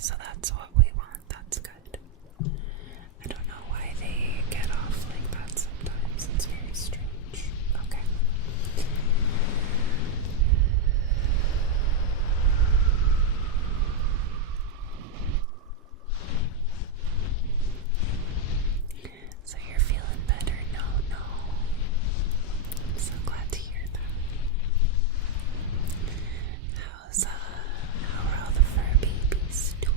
So that's what we want. That's good. I don't know why they get off like that sometimes. It's very strange. Okay. So you're feeling better? No. I'm so glad to hear that. How are all the fur babies doing?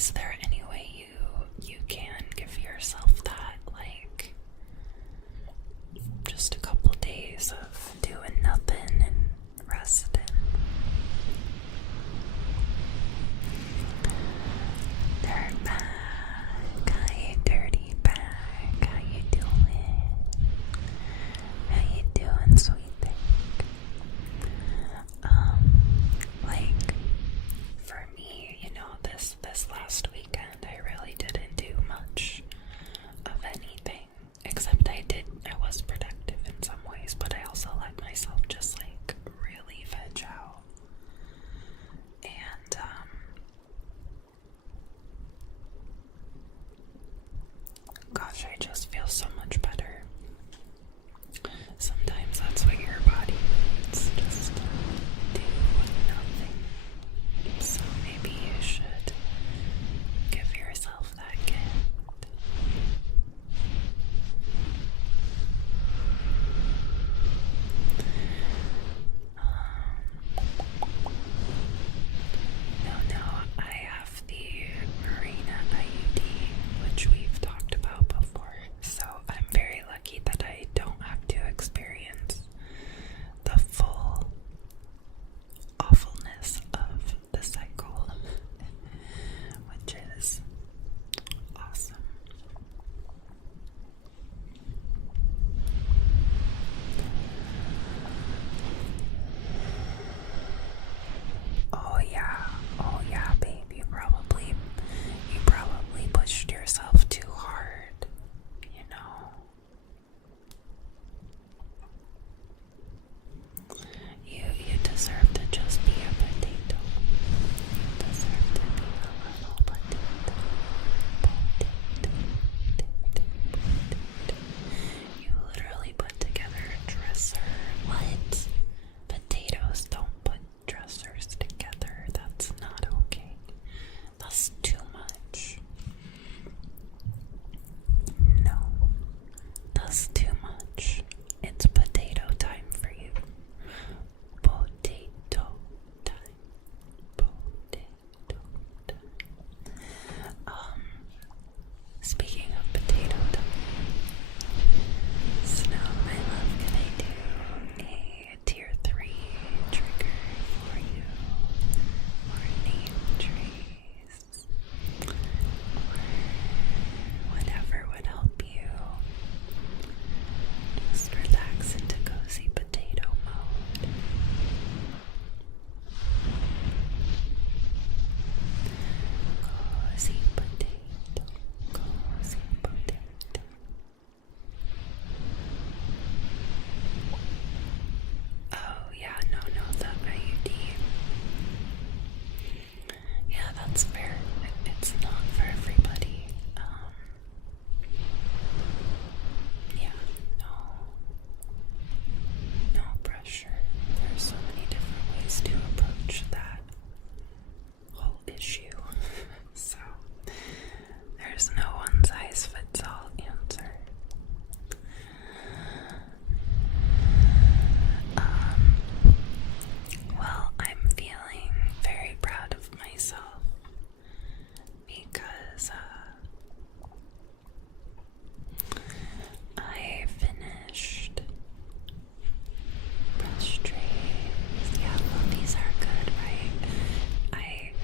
is there any way you can give yourself that, like, just a couple days of doing nothing and resting? Dirt bag, hi dirty bag, how you doing? How you doing, sweet thing? Like, for me, this last weekend, I really didn't do much of anything, except I was productive in some ways, but I also let myself just, like, really veg out. And, gosh, I just feel so much better. Sometimes that's what your body needs, just to do nothing. So maybe you should give yourself that gift. No, I have the Marina IUD, which we've talked about before, so I'm very lucky that I don't have to experience the full awfulness of the cycle, which is awesome. Oh yeah, babe, you probably pushed yourself too hard, you know. You deserve to just be a potato. You deserve to be a little potato. You literally put together a dresser. What? Potatoes don't put dressers together. That's not okay. That's too much. No, that's too much. It's potato time for you. Potato time. Potato time. Speaking of potato time, Snow, my love, can I do a tier 3 trigger for you? Or name trees? Or whatever would help you just relax into cozy potato mode. Cozy potato, cozy potato. Oh yeah, no, the IUD. Yeah, that's fair. It's not for everybody. Yeah, no pressure. There's so many different ways to approach that whole issue. So, there's no one size fits all answer. Well, I'm feeling very proud of myself because I finished brush trays. Yeah, well, these are good, right?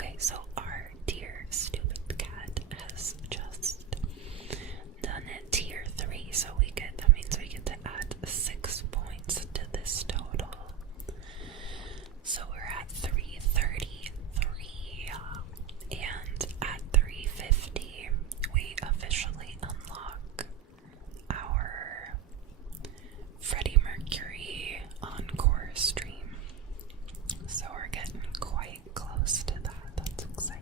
Okay, so our dear stupid cat has just done it tier 3, so that means we get to add 6 points to this total. So we're at 333, and at 350 we officially unlock our Freddie Mercury encore stream. So we're getting quite close to that. That's exciting.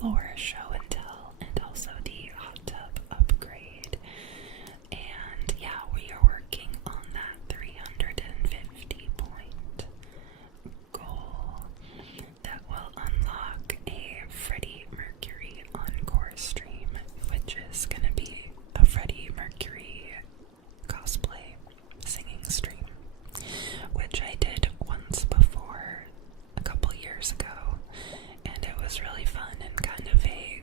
floor show and tell, and also the hot tub upgrade. And yeah, we are working on that 350 point goal that will unlock a Freddie Mercury encore stream, which is gonna be a Freddie Mercury cosplay singing stream, which I did once before a couple years ago, and it was really fun and kind of a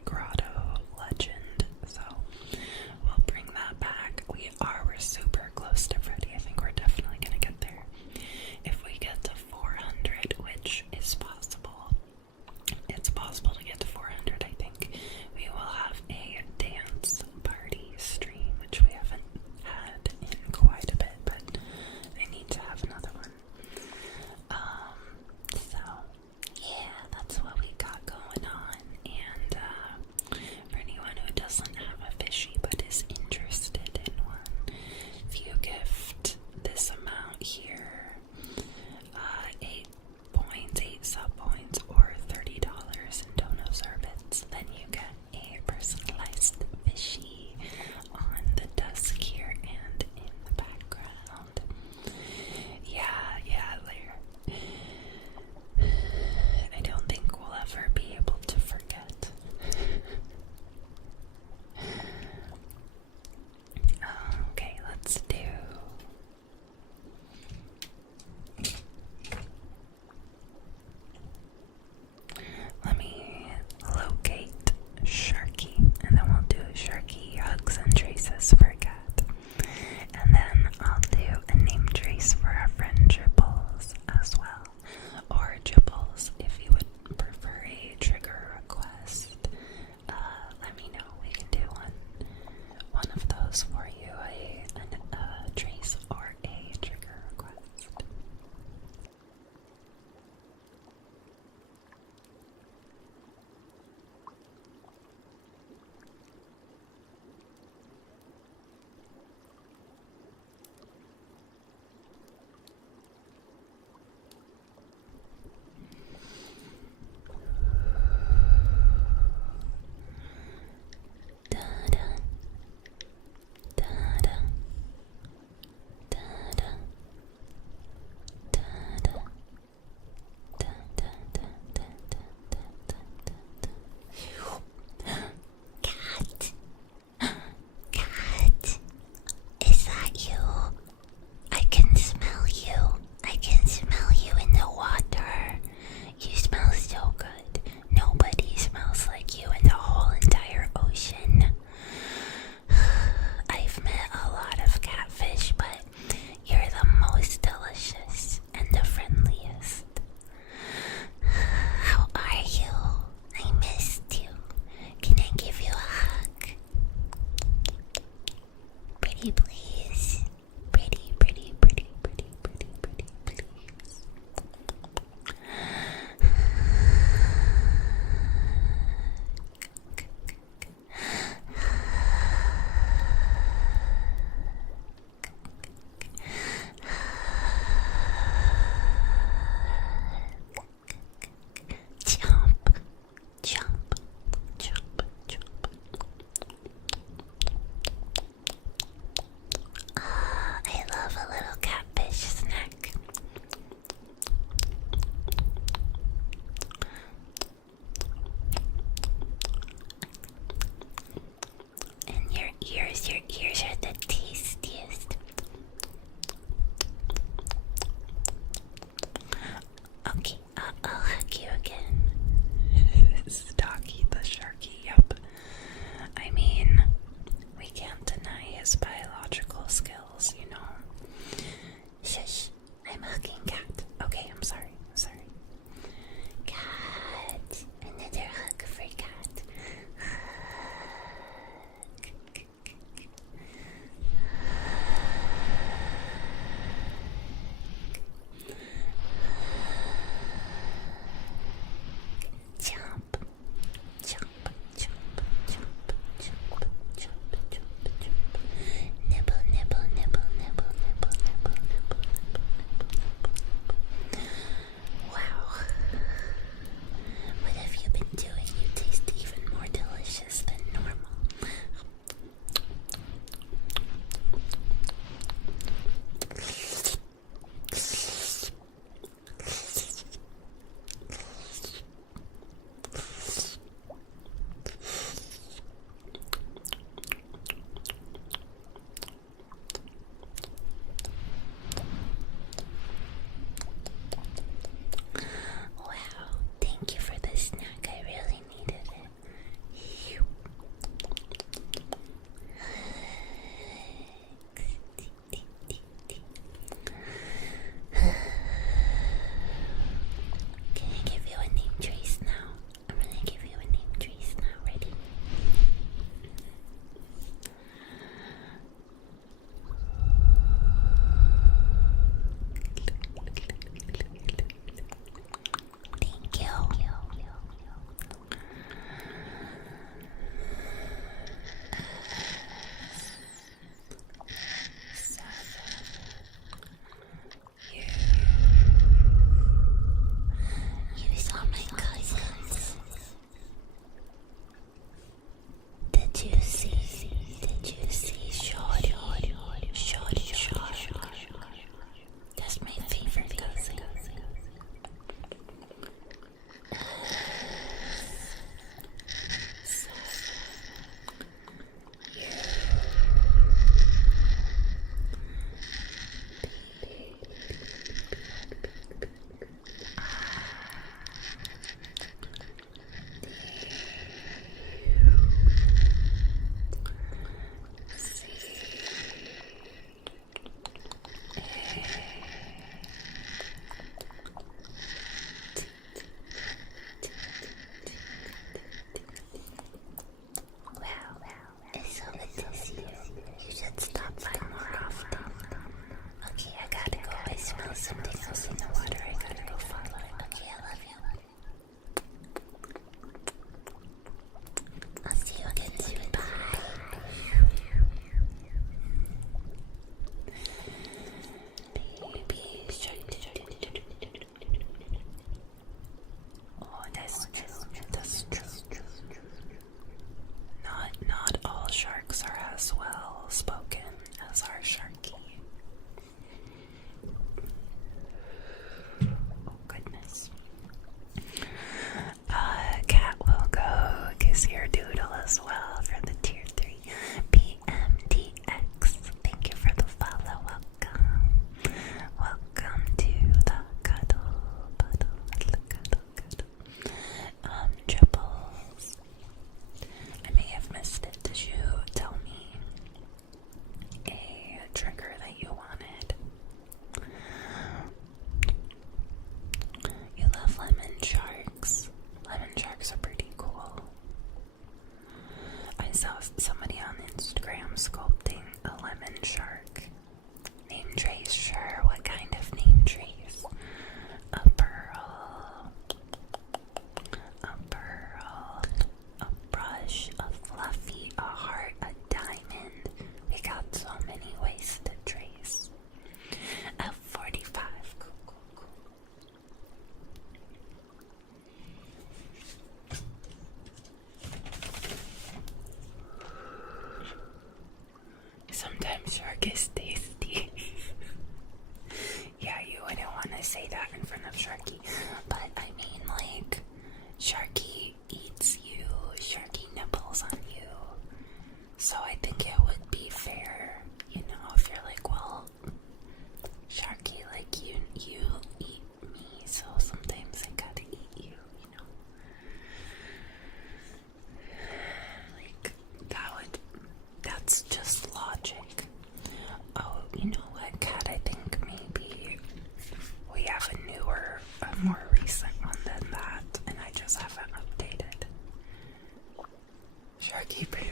keep it.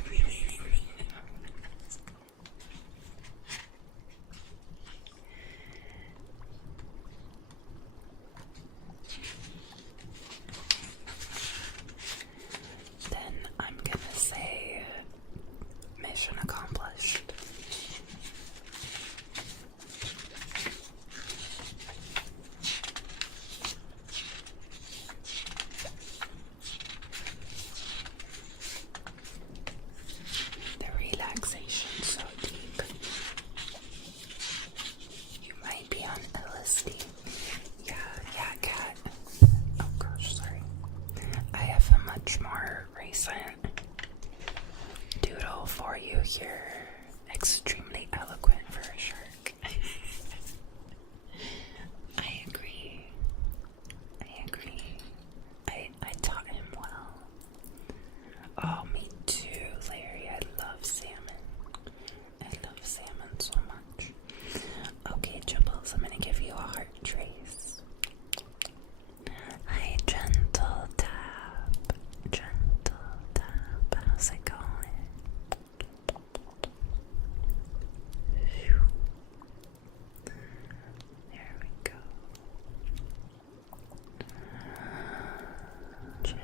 Then I'm gonna say mission accomplished. The relaxation so deep. You might be on LSD. Yeah, cat. Oh gosh, sorry. I have a much more recent doodle for you here. Extremely eloquent for a shark. I agree. I taught him well. Oh, me too, Larry. I love salmon. I love salmon so much. Okay, Jibbles, I'm gonna give you a heart trace. Hi, gentle tap. Gentle tap. How's it going? There we go. Chips.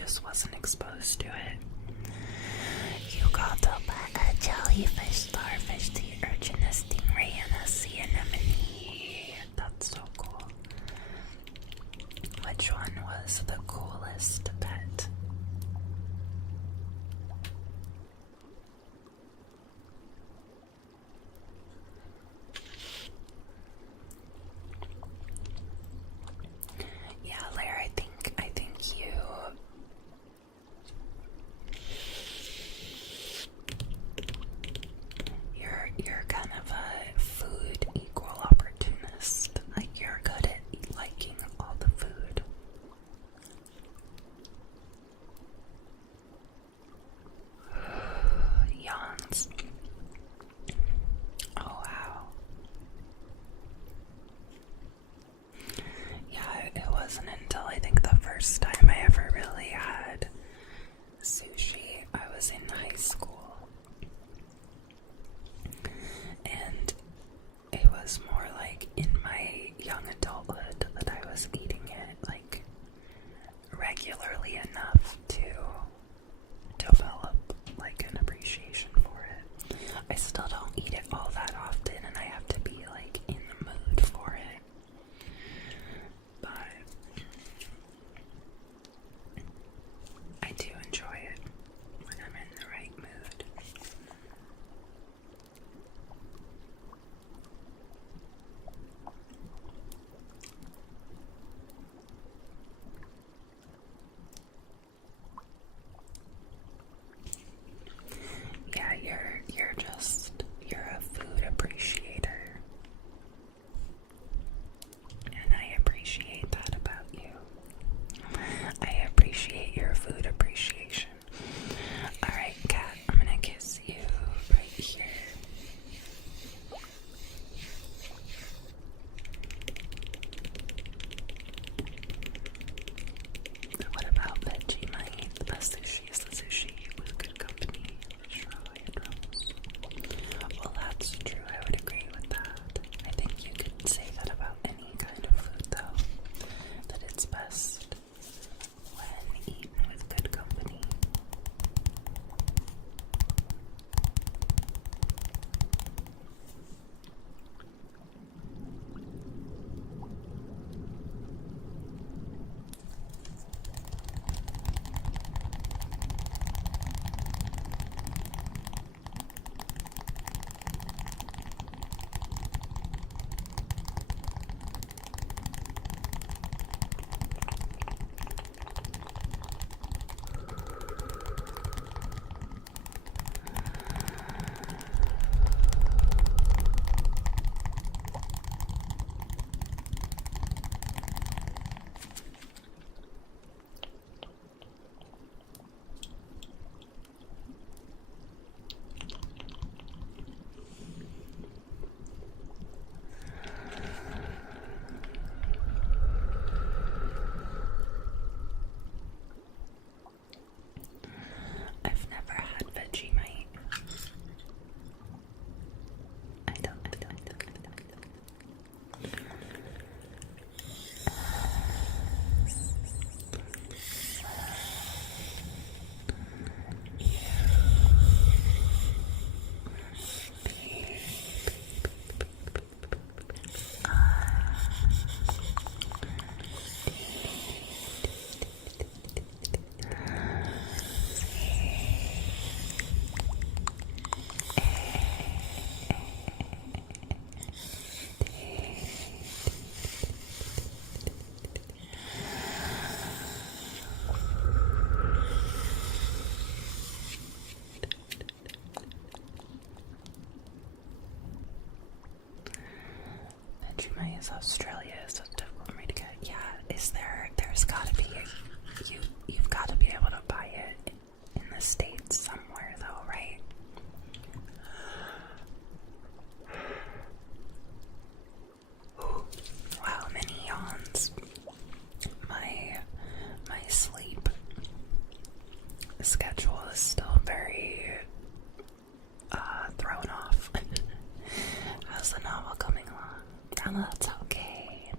just wasn't exposed to it. You got up a jellyfish, starfish, sea urchin, a stingray, and a sea anemone. That's so cool. Which one was the coolest pet? Yeah, Lair, I think you're kind of a food equal opportunist. Like, you're good at liking all the food. Yawns. Oh wow. Yeah, it wasn't until I think the first time I ever really had sushi, I was in high school. And it was more like in my young adulthood that I was eating it like regularly enough to develop like an appreciation for it. I still don't eat it all that often, and I have to be like in the mood for it. But I do enjoy it when I'm in the right mood. Yeah, you're a food appreciator. And I appreciate that about you. I appreciate your food appreciation. Alright, cat, I'm gonna kiss you right here. What about Vegemite? The best sushi is the sushi with good company. Well, that's true. I would agree with that. I think you could say that about any kind of food, though. That it's best when eaten with good company. I've never had Vegemite. I don't. Vegemite is Australia, so it's difficult for me to get. Yeah, there's gotta be, you've gotta be able to buy it in the States somewhere though, right? Wow, many yawns. My sleep schedule is still very thrown off. How's the novel coming along? Oh, that's okay.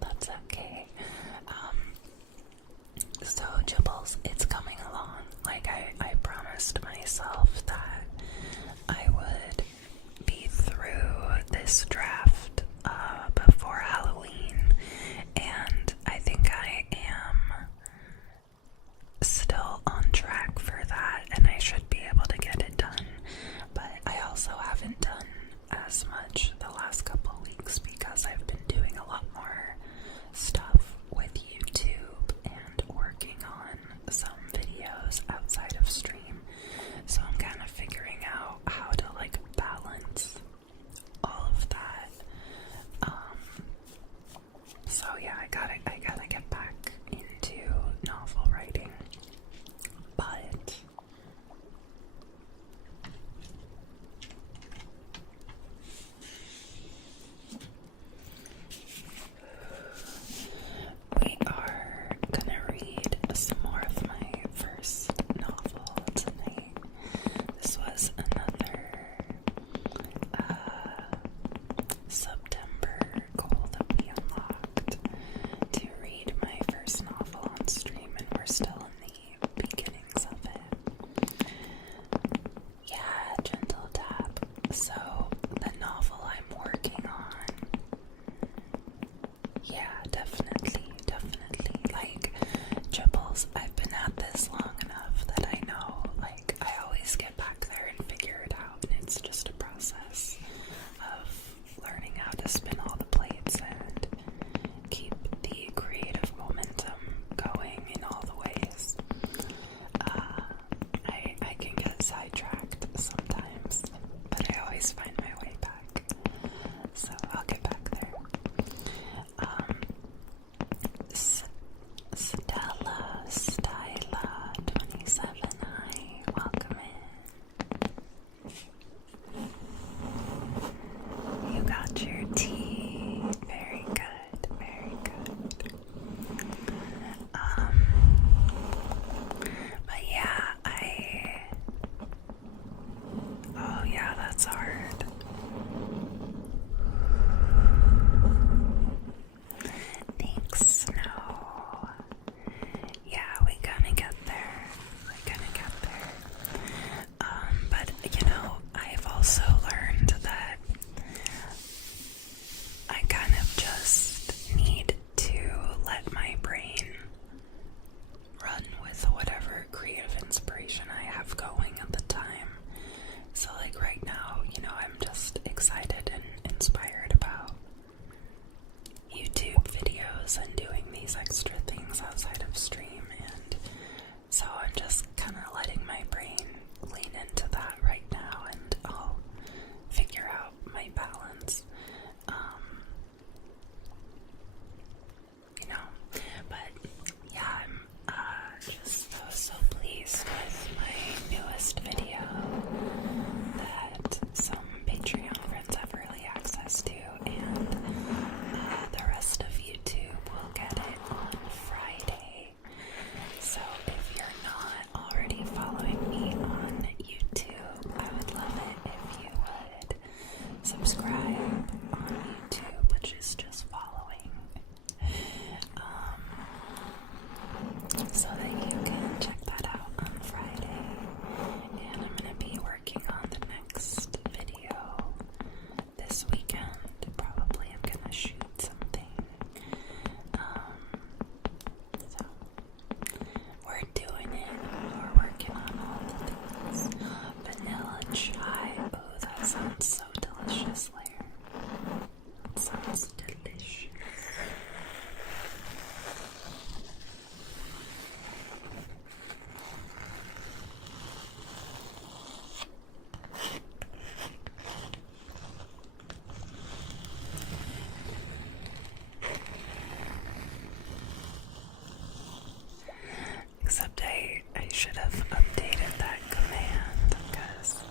should have updated that command because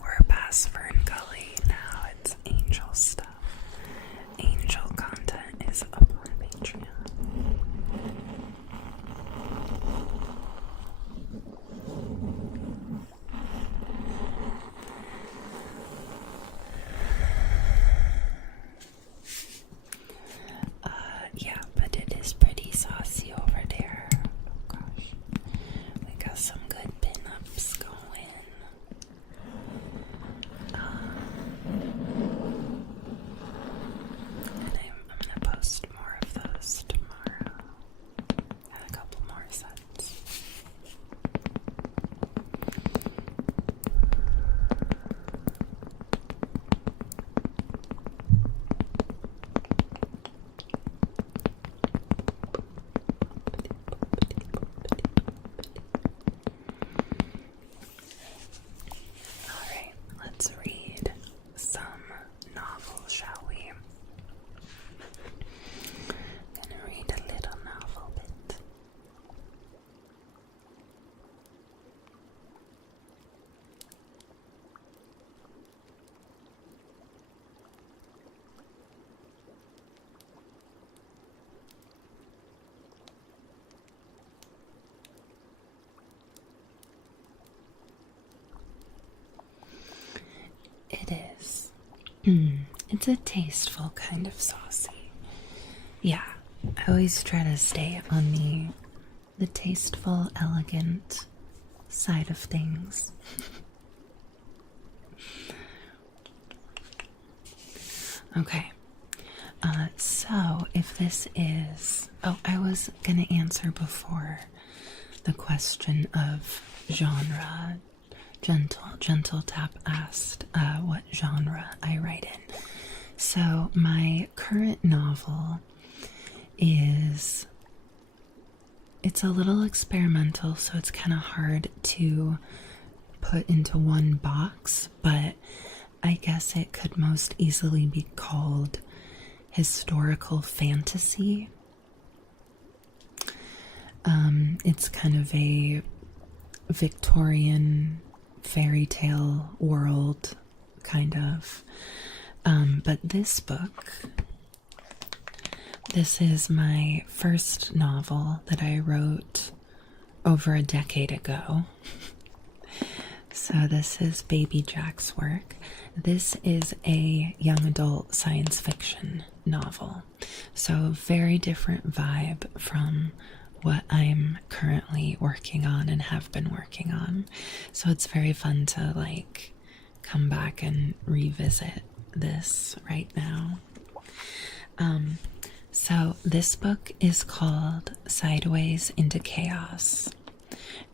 we're past Fern Gully now. It's Angel stuff. Angel content is up on Patreon. Yeah, but it is pretty saucy over there. Oh gosh. We got some good pin-ups going. And I'm gonna post more of those tomorrow. And a couple more sets. Alright, let's read some novels, shall we? Gonna read a little novel bit. It is. It's a tasteful kind of saucy. Yeah, I always try to stay on the tasteful, elegant side of things. Okay. So if this is... Oh, I was gonna answer before the question of genre. Gentle Tap asked what genre I write in. So my current novel it's a little experimental, so it's kind of hard to put into one box, but I guess it could most easily be called historical fantasy. It's kind of a Victorian fairy tale world, kind of. But this book, this is my first novel that I wrote over a decade ago. So this is Baby Jack's work. This is a young adult science fiction novel. So very different vibe from what I'm currently working on and have been working on. So it's very fun to like come back and revisit this right now. So this book is called Sideways into Chaos.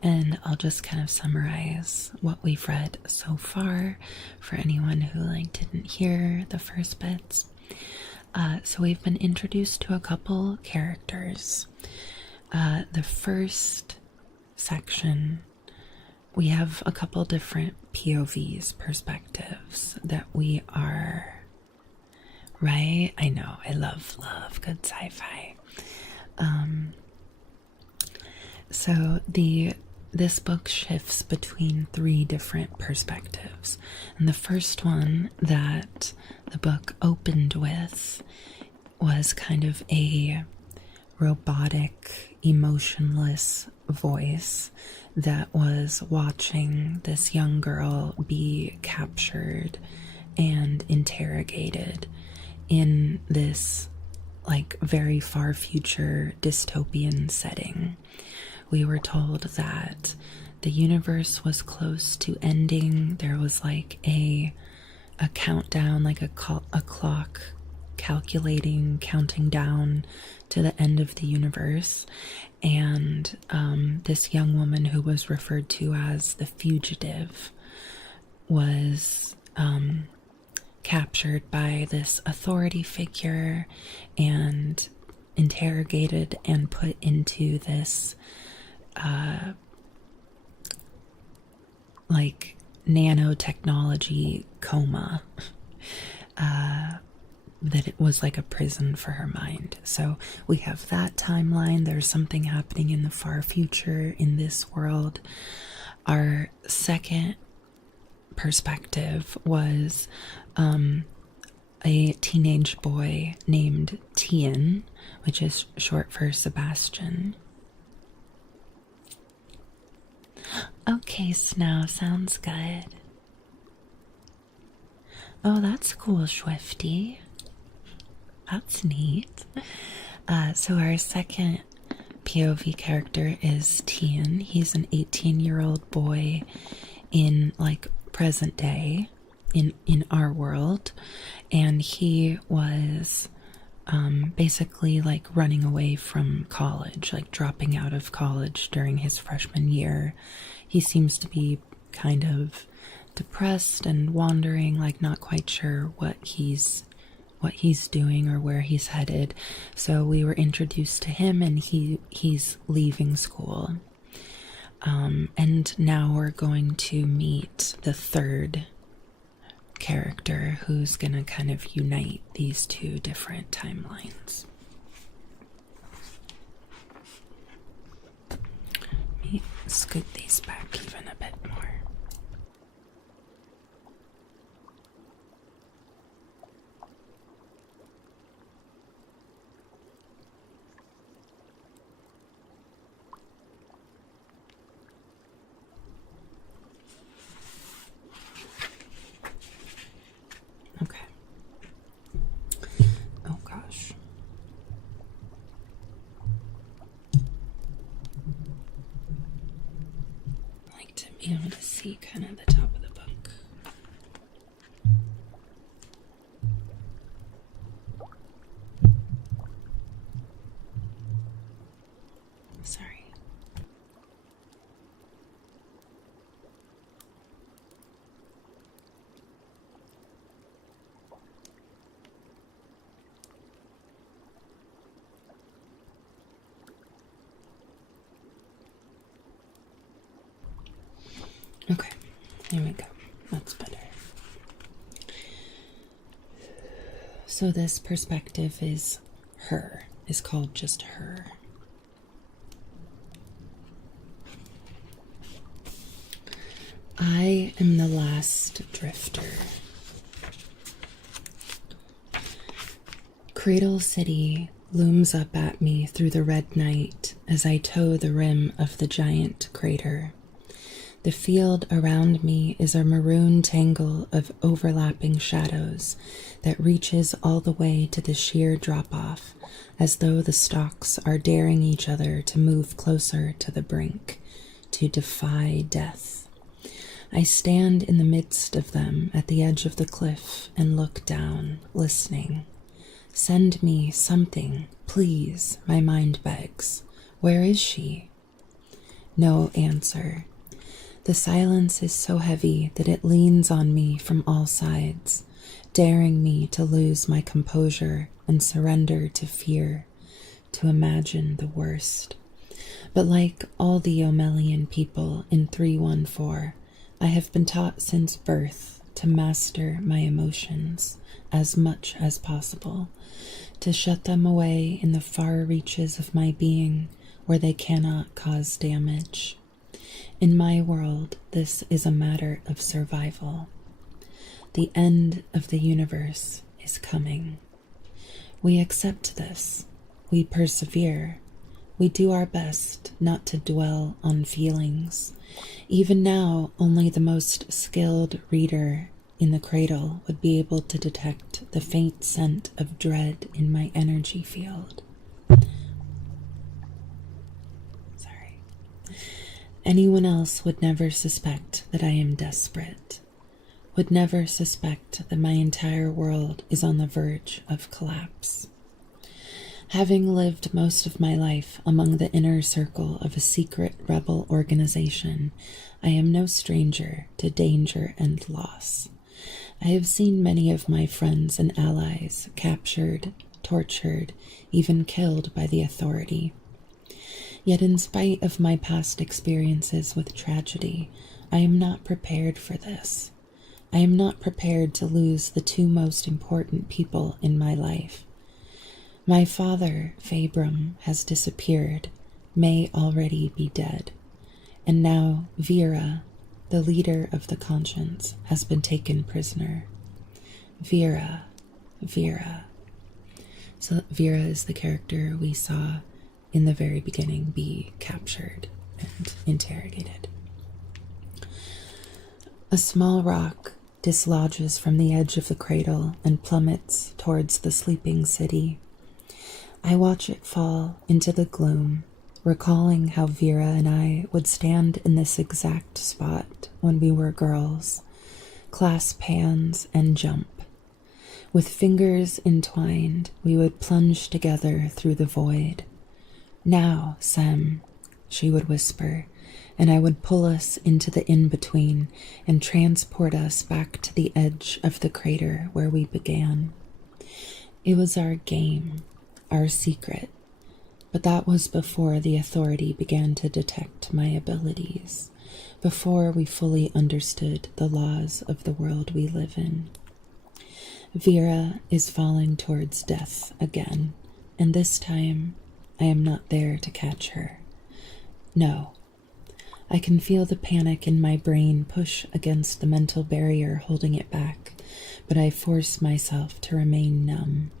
And I'll just kind of summarize what we've read so far for anyone who like didn't hear the first bits. So we've been introduced to a couple characters. The first section, we have a couple different POVs, perspectives that we are, right? I know, I love good sci-fi. So this book shifts between three different perspectives. And the first one that the book opened with was kind of a robotic, emotionless voice that was watching this young girl be captured and interrogated in this like very far future dystopian setting. We were told that the universe was close to ending. There was like a countdown, like a clock counting down to the end of the universe. And this young woman who was referred to as the fugitive was captured by this authority figure and interrogated and put into this like nanotechnology coma. that it was like a prison for her mind. So we have that timeline. There's something happening in the far future in this world. Our second perspective was a teenage boy named Tian, which is short for Sebastian. Okay, Snow, sounds good. Oh, that's cool, Swifty. That's neat. So our second POV character is Tian. He's an 18-year-old boy in like present day in our world, and he was basically like running away from college, like dropping out of college during his freshman year. He seems to be kind of depressed and wandering, like not quite sure what he's doing or where he's headed. So we were introduced to him, and he's leaving school. And now we're going to meet the third character who's gonna kind of unite these two different timelines. Let me scoot these back even a bit more. Okay. Oh gosh. I like to be able to see kind of the top of the book. Sorry. Okay, here we go. That's better. So this perspective is called just her. I am the last drifter. Cradle City looms up at me through the red night as I toe the rim of the giant crater. The field around me is a maroon tangle of overlapping shadows that reaches all the way to the sheer drop-off, as though the stalks are daring each other to move closer to the brink, to defy death. I stand in the midst of them at the edge of the cliff and look down, listening. Send me something, please, my mind begs. Where is she? No answer. The silence is so heavy that it leans on me from all sides, daring me to lose my composure and surrender to fear, to imagine the worst. But like all the Yomelian people in 314, I have been taught since birth to master my emotions as much as possible, to shut them away in the far reaches of my being where they cannot cause damage. In my world, this is a matter of survival. The end of the universe is coming. We accept this. We persevere. We do our best not to dwell on feelings. Even now, only the most skilled reader in the cradle would be able to detect the faint scent of dread in my energy field. Anyone else would never suspect that I am desperate, would never suspect that my entire world is on the verge of collapse. Having lived most of my life among the inner circle of a secret rebel organization, I am no stranger to danger and loss. I have seen many of my friends and allies captured, tortured, even killed by the authority. Yet in spite of my past experiences with tragedy, I am not prepared for this. I am not prepared to lose the two most important people in my life. My father, Fabrum, has disappeared, may already be dead, and now Vera, the leader of the conscience, has been taken prisoner. Vera. So Vera is the character we saw in the very beginning be captured and interrogated. A small rock dislodges from the edge of the cradle and plummets towards the sleeping city. I watch it fall into the gloom, recalling how Vera and I would stand in this exact spot when we were girls, clasp hands and jump. With fingers entwined, we would plunge together through the void. Now, Sam, she would whisper, and I would pull us into the in-between and transport us back to the edge of the crater where we began. It was our game, our secret, but that was before the authority began to detect my abilities, before we fully understood the laws of the world we live in. Vera is falling towards death again, and this time I am not there to catch her. No. I can feel the panic in my brain push against the mental barrier holding it back, but I force myself to remain numb.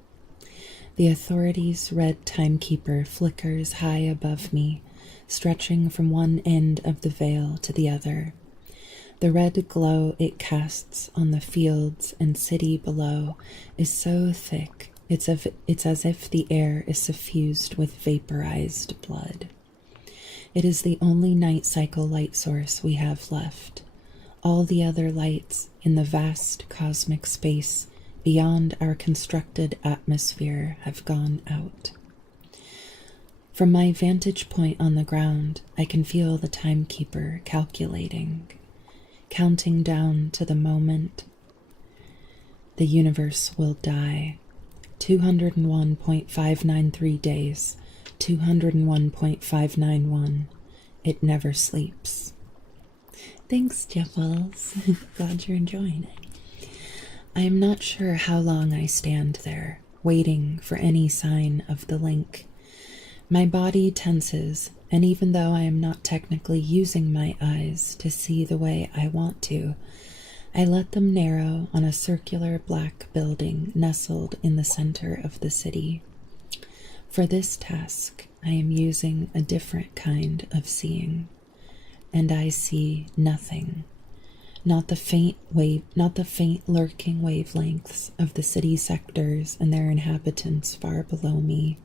The authority's red timekeeper flickers high above me, stretching from one end of the veil to the other. The red glow it casts on the fields and city below is so thick, it's as if the air is suffused with vaporized blood. It is the only night cycle light source we have left. All the other lights in the vast cosmic space beyond our constructed atmosphere have gone out. From my vantage point on the ground, I can feel the timekeeper calculating, counting down to the moment the universe will die. 201.593 days. 201.591. It never sleeps. Thanks, Jeffels. Glad you're enjoying it. I am not sure how long I stand there, waiting for any sign of the link. My body tenses, and even though I am not technically using my eyes to see the way I want to, I let them narrow on a circular black building nestled in the center of the city. For this task, I am using a different kind of seeing, and I see nothing. Not the faint lurking wavelengths of the city sectors and their inhabitants far below me.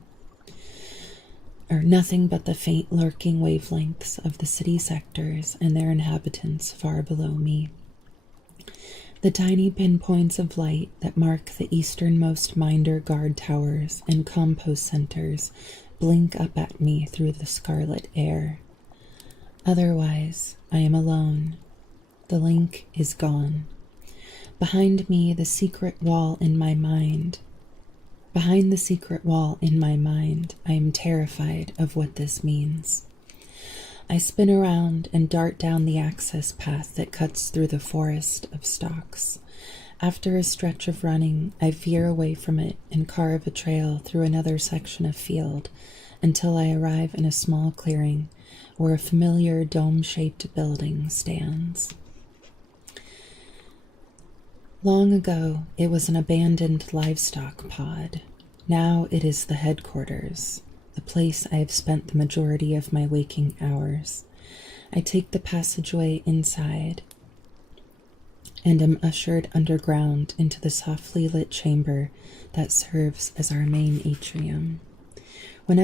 Or nothing but the faint lurking wavelengths of the city sectors and their inhabitants far below me. The tiny pinpoints of light that mark the easternmost Minder guard towers and compost centers blink up at me through the scarlet air. Otherwise, I am alone. The link is gone. Behind me, the secret wall in my mind. Behind the secret wall in my mind, I am terrified of what this means. I spin around and dart down the access path that cuts through the forest of stalks. After a stretch of running, I veer away from it and carve a trail through another section of field until I arrive in a small clearing where a familiar dome-shaped building stands. Long ago, it was an abandoned livestock pod. Now it is the headquarters, the place I have spent the majority of my waking hours. I take the passageway inside and am ushered underground into the softly lit chamber that serves as our main atrium. When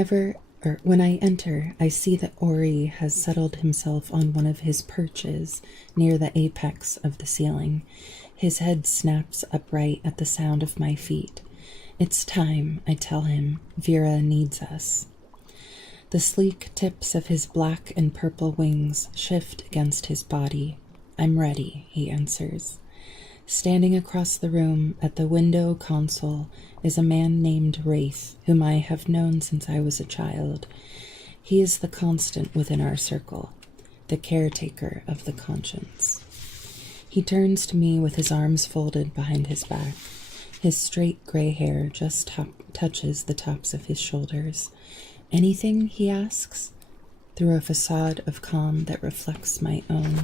I enter, I see that Ori has settled himself on one of his perches near the apex of the ceiling. His head snaps upright at the sound of my feet. It's time, I tell him. Vera needs us. The sleek tips of his black and purple wings shift against his body. I'm ready, he answers. Standing across the room at the window console is a man named Wraith, whom I have known since I was a child. He is the constant within our circle, the caretaker of the conscience. He turns to me with his arms folded behind his back. His straight gray hair just touches the tops of his shoulders. Anything, he asks, through a facade of calm that reflects my own.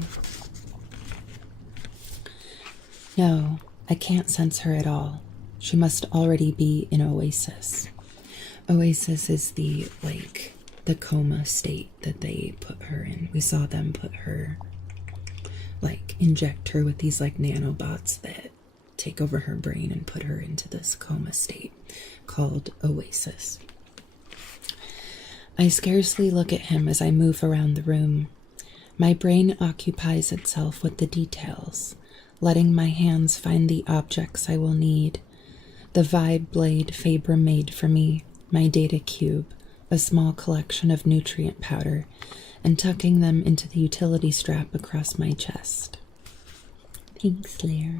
No, I can't sense her at all. She must already be in Oasis. Oasis is the coma state that they put her in. We saw them put her, inject her with these nanobots that take over her brain and put her into this coma state called Oasis. I scarcely look at him as I move around the room. My brain occupies itself with the details, letting my hands find the objects I will need. The vibe blade Faber made for me, my data cube, a small collection of nutrient powder, and tucking them into the utility strap across my chest. Thanks, Lair.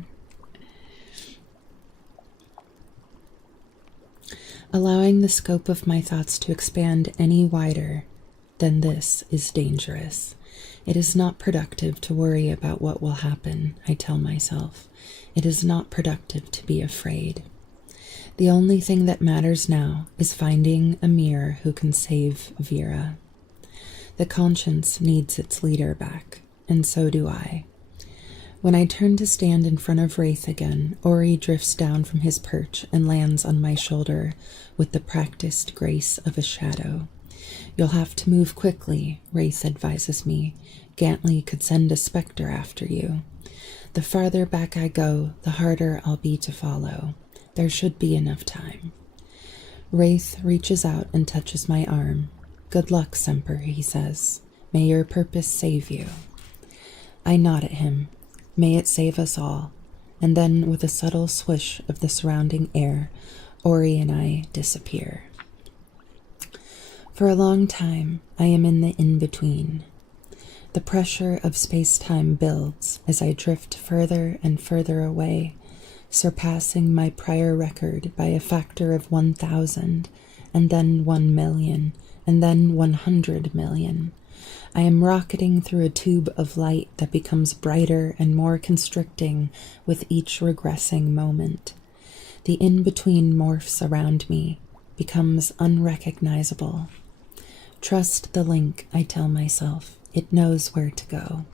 Allowing the scope of my thoughts to expand any wider than this is dangerous. It is not productive to worry about what will happen, I tell myself. It is not productive to be afraid. The only thing that matters now is finding a mirror who can save Vera. The conscience needs its leader back, and so do I. When I turn to stand in front of Wraith again, Ori drifts down from his perch and lands on my shoulder with the practiced grace of a shadow. You'll have to move quickly, Wraith advises me. Gantley could send a specter after you. The farther back I go, the harder I'll be to follow. There should be enough time. Wraith reaches out and touches my arm. Good luck, Semper, he says. May your purpose save you. I nod at him. May it save us all. And then, with a subtle swish of the surrounding air, Ori and I disappear. For a long time, I am in the in-between. The pressure of space-time builds as I drift further and further away, surpassing my prior record by a factor of 1,000, and then 1,000,000, and then 100 million. I am rocketing through a tube of light that becomes brighter and more constricting with each regressing moment. The in-between morphs around me, becomes unrecognizable. Trust the link, I tell myself. It knows where to go.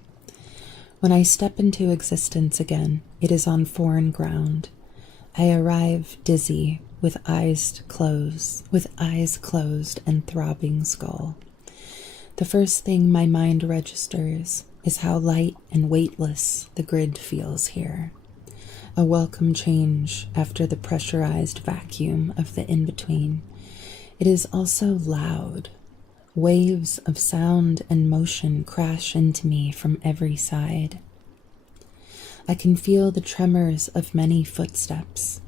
When I step into existence again, it is on foreign ground. I arrive dizzy, with eyes closed and throbbing skull. The first thing my mind registers is how light and weightless the grid feels here. A welcome change after the pressurized vacuum of the in-between. It is also loud. Waves of sound and motion crash into me from every side. I can feel the tremors of many footsteps,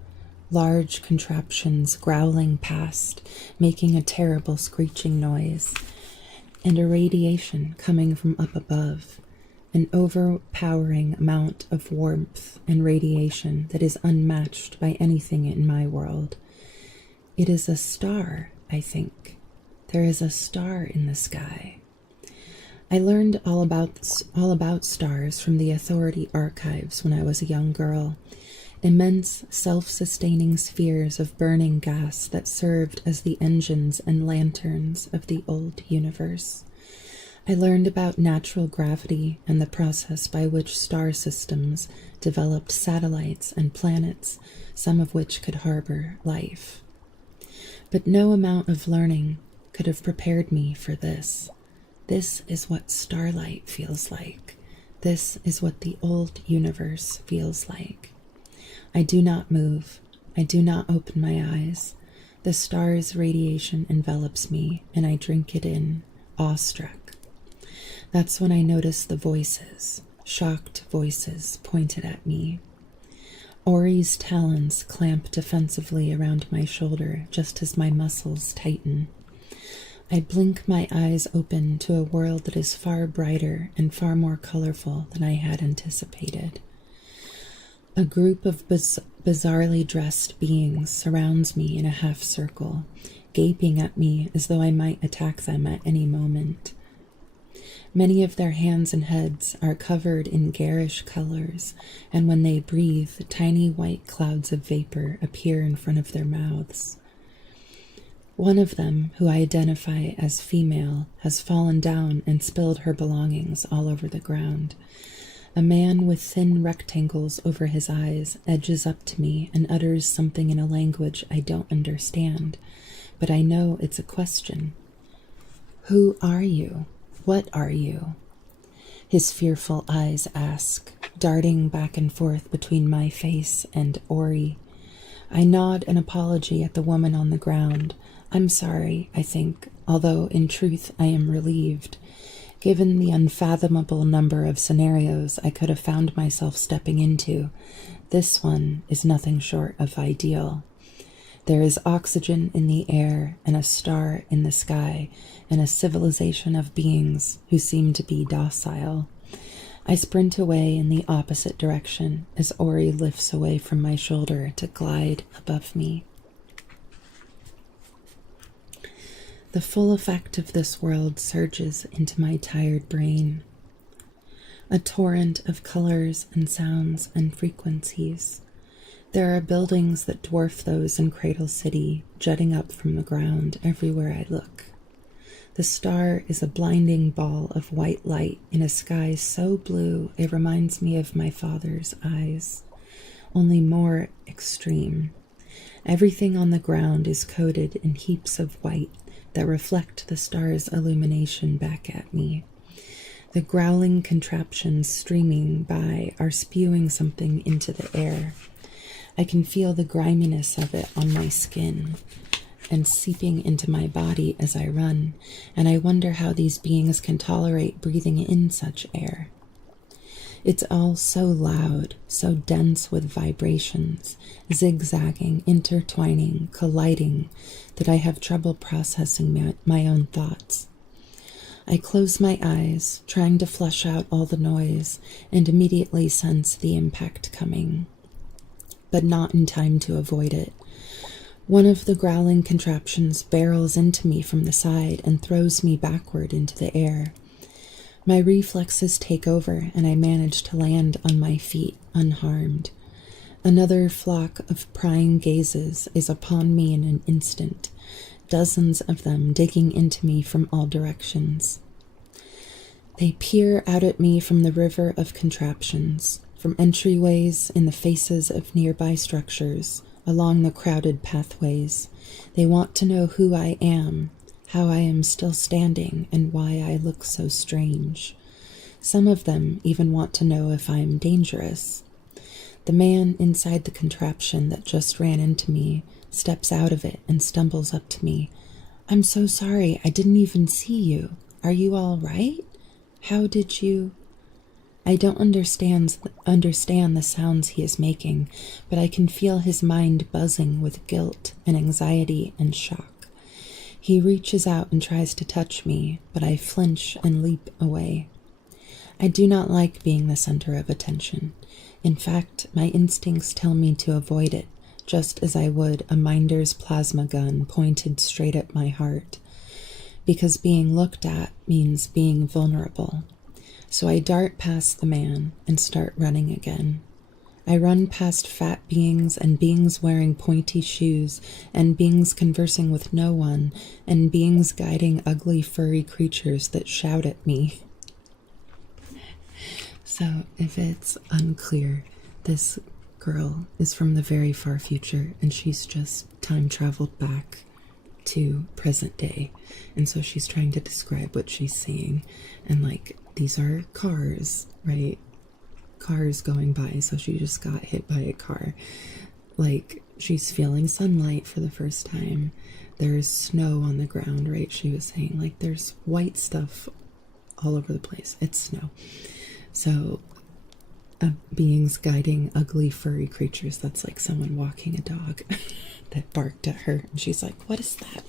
large contraptions growling past, making a terrible screeching noise, and a radiation coming from up above, an overpowering amount of warmth and radiation that is unmatched by anything in my world. It is a star, I think. There is a star in the sky. I learned all about stars from the Authority archives when I was a young girl. Immense, self-sustaining spheres of burning gas that served as the engines and lanterns of the old universe. I learned about natural gravity and the process by which star systems developed satellites and planets, some of which could harbor life. But no amount of learning could have prepared me for this. This is what starlight feels like. This is what the old universe feels like. I do not move. I do not open my eyes. The star's radiation envelops me, and I drink it in, awestruck. That's when I notice the voices, shocked voices pointed at me. Ori's talons clamp defensively around my shoulder just as my muscles tighten. I blink my eyes open to a world that is far brighter and far more colorful than I had anticipated. A group of bizarrely dressed beings surrounds me in a half circle, gaping at me as though I might attack them at any moment. Many of their hands and heads are covered in garish colors, and when they breathe, tiny white clouds of vapor appear in front of their mouths. One of them, who I identify as female, has fallen down and spilled her belongings all over the ground. A man with thin rectangles over his eyes edges up to me and utters something in a language I don't understand, but I know it's a question. Who are you? What are you? His fearful eyes ask, darting back and forth between my face and Ori. I nod an apology at the woman on the ground. I'm sorry, I think, although in truth I am relieved. Given the unfathomable number of scenarios I could have found myself stepping into, this one is nothing short of ideal. There is oxygen in the air and a star in the sky and a civilization of beings who seem to be docile. I sprint away in the opposite direction as Ori lifts away from my shoulder to glide above me. The full effect of this world surges into my tired brain. A torrent of colors and sounds and frequencies. There are buildings that dwarf those in Cradle City, jutting up from the ground everywhere I look. The star is a blinding ball of white light in a sky so blue it reminds me of my father's eyes, only more extreme. Everything on the ground is coated in heaps of white that reflect the star's illumination back at me. The growling contraptions streaming by are spewing something into the air. I can feel the griminess of it on my skin and seeping into my body as I run, and I wonder how these beings can tolerate breathing in such air. It's all so loud, so dense with vibrations, zigzagging, intertwining, colliding, that I have trouble processing my own thoughts. I close my eyes, trying to flush out all the noise, and immediately sense the impact coming, but not in time to avoid it. One of the growling contraptions barrels into me from the side and throws me backward into the air. My reflexes take over, and I manage to land on my feet unharmed. Another flock of prying gazes is upon me in an instant, dozens of them digging into me from all directions. They peer out at me from the river of contraptions, from entryways in the faces of nearby structures, along the crowded pathways. They want to know who I am, how I am still standing, and why I look so strange. Some of them even want to know if I am dangerous. The man inside the contraption that just ran into me steps out of it and stumbles up to me. I'm so sorry, I didn't even see you. Are you all right? How did you... I don't understand the sounds he is making, but I can feel his mind buzzing with guilt and anxiety and shock. He reaches out and tries to touch me, but I flinch and leap away. I do not like being the center of attention. In fact, my instincts tell me to avoid it, just as I would a minder's plasma gun pointed straight at my heart, because being looked at means being vulnerable. So I dart past the man and start running again. I run past fat beings and beings wearing pointy shoes and beings conversing with no one and beings guiding ugly furry creatures that shout at me. So if it's unclear, this girl is from the very far future and she's just time traveled back to present day. And so she's trying to describe what she's seeing. And like, these are cars, right? Cars going by. So she just got hit by a car. Like, she's feeling sunlight for the first time. There's snow on the ground, right? She was saying, like, there's white stuff all over the place. It's snow. So beings guiding ugly furry creatures. That's like someone walking a dog that barked at her. And she's like, what is that?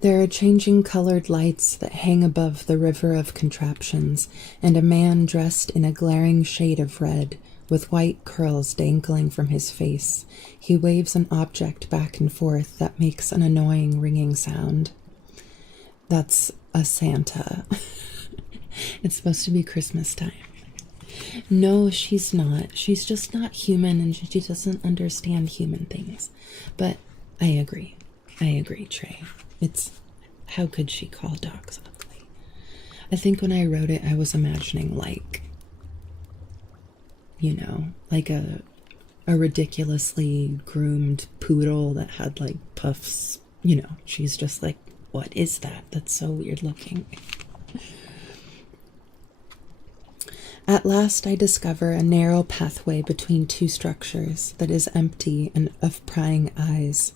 There are changing colored lights that hang above the river of contraptions, and a man dressed in a glaring shade of red, with white curls dangling from his face. He waves an object back and forth that makes an annoying ringing sound. That's a Santa. It's supposed to be Christmas time. No, she's not. She's just not human and she doesn't understand human things. But I agree. I agree, Trey. It's, how could she call dogs ugly? I think when I wrote it, I was imagining like, you know, like a ridiculously groomed poodle that had like puffs. You know, she's just like, what is that? That's so weird looking. At last I discover a narrow pathway between two structures that is empty and of prying eyes.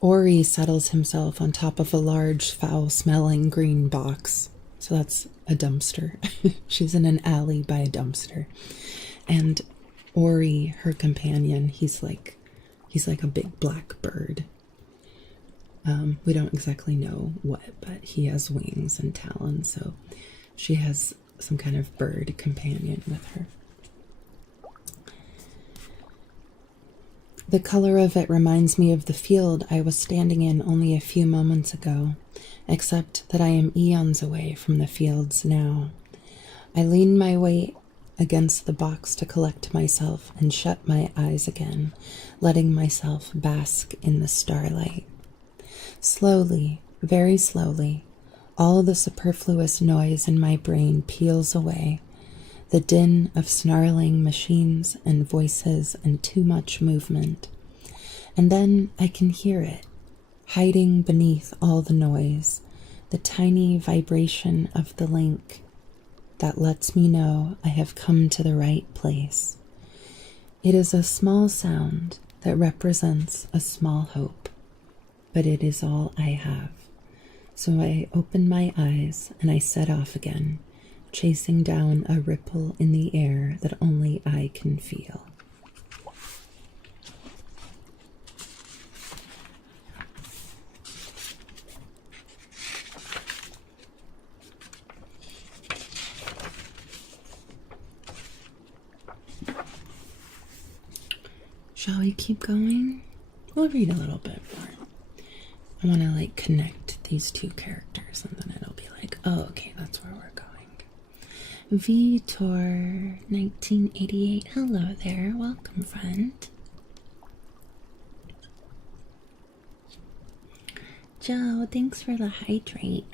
Ori settles himself on top of a large, foul-smelling green box. So that's a dumpster. She's in an alley by a dumpster. And Ori, her companion, he's like a big black bird. We don't exactly know what, but he has wings and talons, so she has some kind of bird companion with her. The color of it reminds me of the field I was standing in only a few moments ago, except that I am eons away from the fields now. I lean my weight against the box to collect myself and shut my eyes again, letting myself bask in the starlight. Slowly, very slowly, all the superfluous noise in my brain peels away. The din of snarling machines and voices and too much movement. And then I can hear it, hiding beneath all the noise, the tiny vibration of the link that lets me know I have come to the right place. It is a small sound that represents a small hope, but it is all I have. So I open my eyes and I set off again, chasing down a ripple in the air that only I can feel. Shall we keep going? We'll read a little bit more. I want to like connect these two characters and then it'll be like, oh, okay, that's where we're going. Vitor 1988. Hello there. Welcome, friend. Joe, thanks for the hydrate.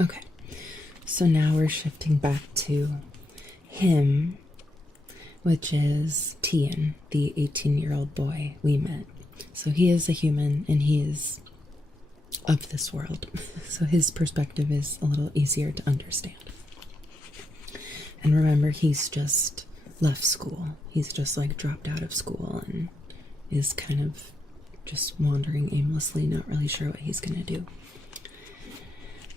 Okay, so now we're shifting back to him, which is Tian, the 18-year-old boy we met. So he is a human and he is of this world. So his perspective is a little easier to understand. And remember, he's just left school. He's just like dropped out of school and is kind of just wandering aimlessly, not really sure what he's gonna do.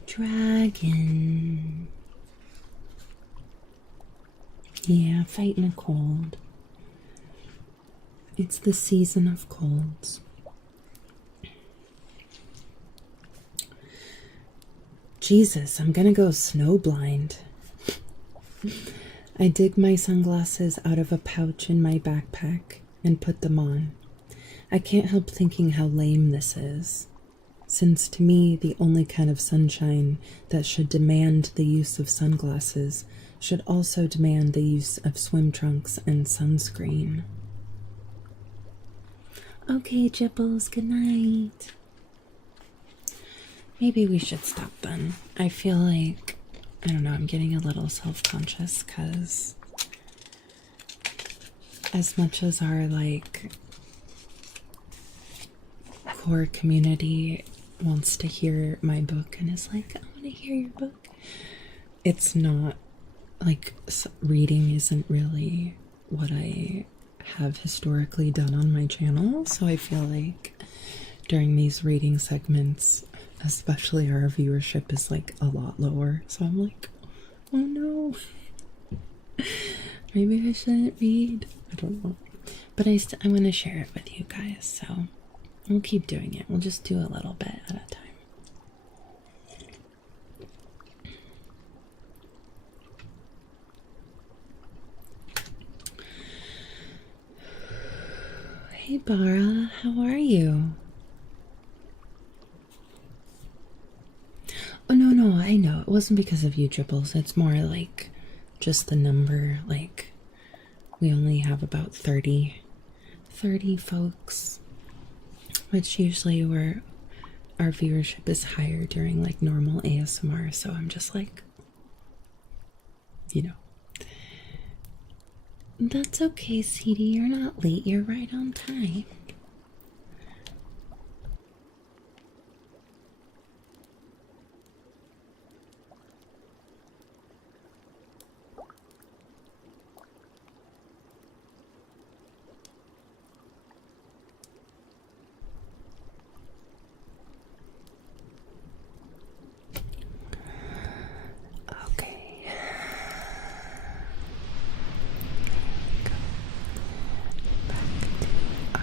Dragon. Yeah, fighting a cold. It's the season of colds. Jesus, I'm gonna go snowblind. I dig my sunglasses out of a pouch in my backpack and put them on. I can't help thinking how lame this is, since to me the only kind of sunshine that should demand the use of sunglasses should also demand the use of swim trunks and sunscreen. Okay, Jibbles, good night. Maybe we should stop then. I feel like, I don't know, I'm getting a little self-conscious because as much as our like core community wants to hear my book and is like, I want to hear your book, it's not like reading isn't really what I have historically done on my channel. So I feel like during these reading segments, especially our viewership is like a lot lower. So I'm like, oh no, maybe I shouldn't read. I don't know, but I want to share it with you guys. So We'll keep doing it. We'll just do a little bit at a time. Hey, Bara, how are you? Oh, no, I know. It wasn't because of you, Dribbles. It's more like just the number. Like, we only have about 30 folks, which usually our viewership is higher during like normal ASMR. So I'm just like, you know. That's okay, CD. You're not late. You're right on time. Okay. Back to our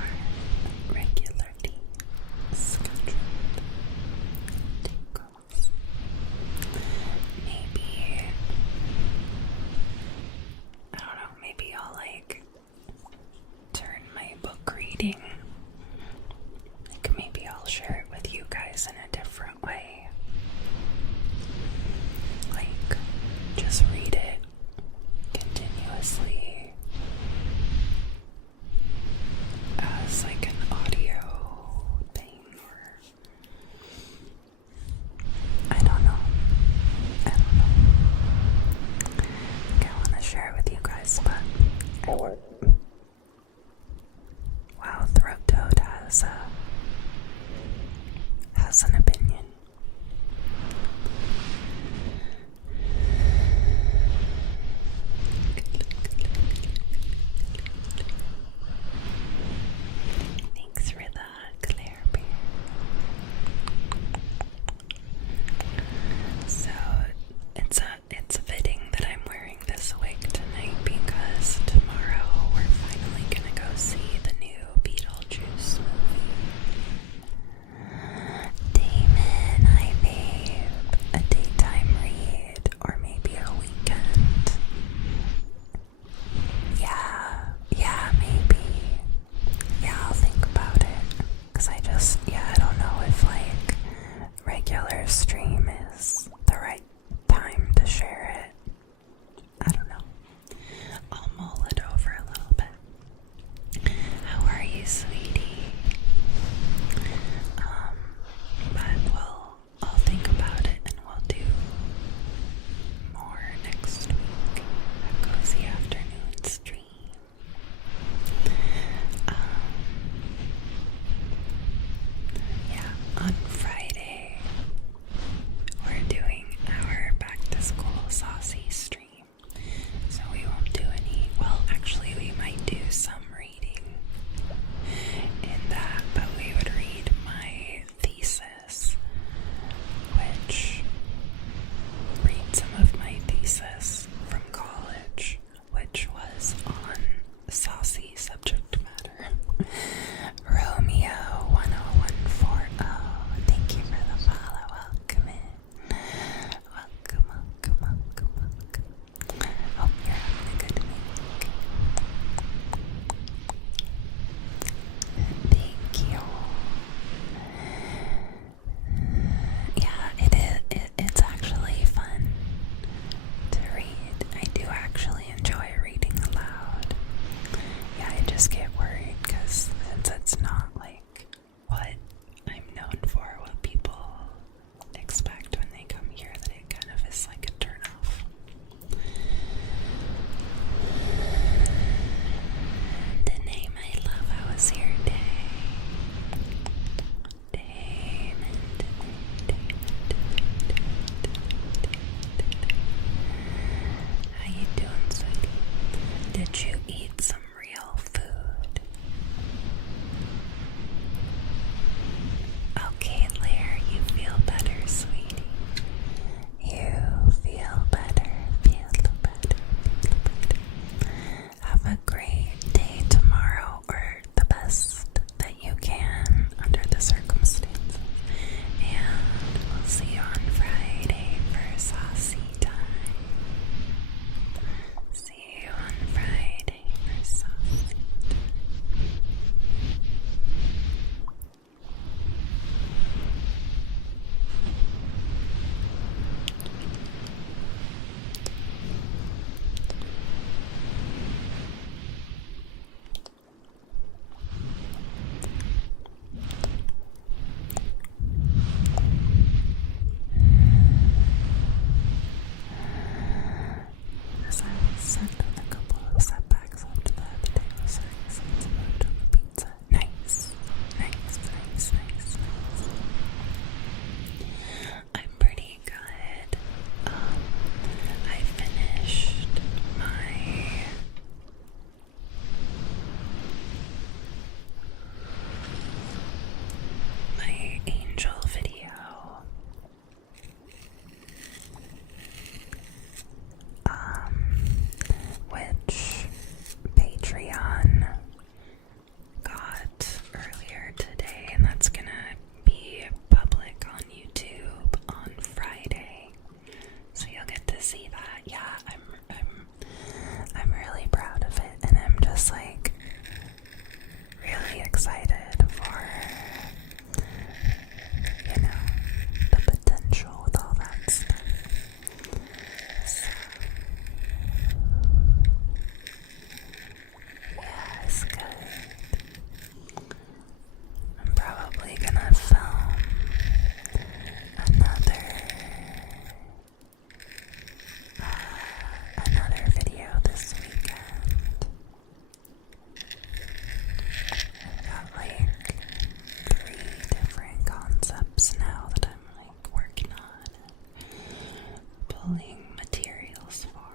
pulling materials for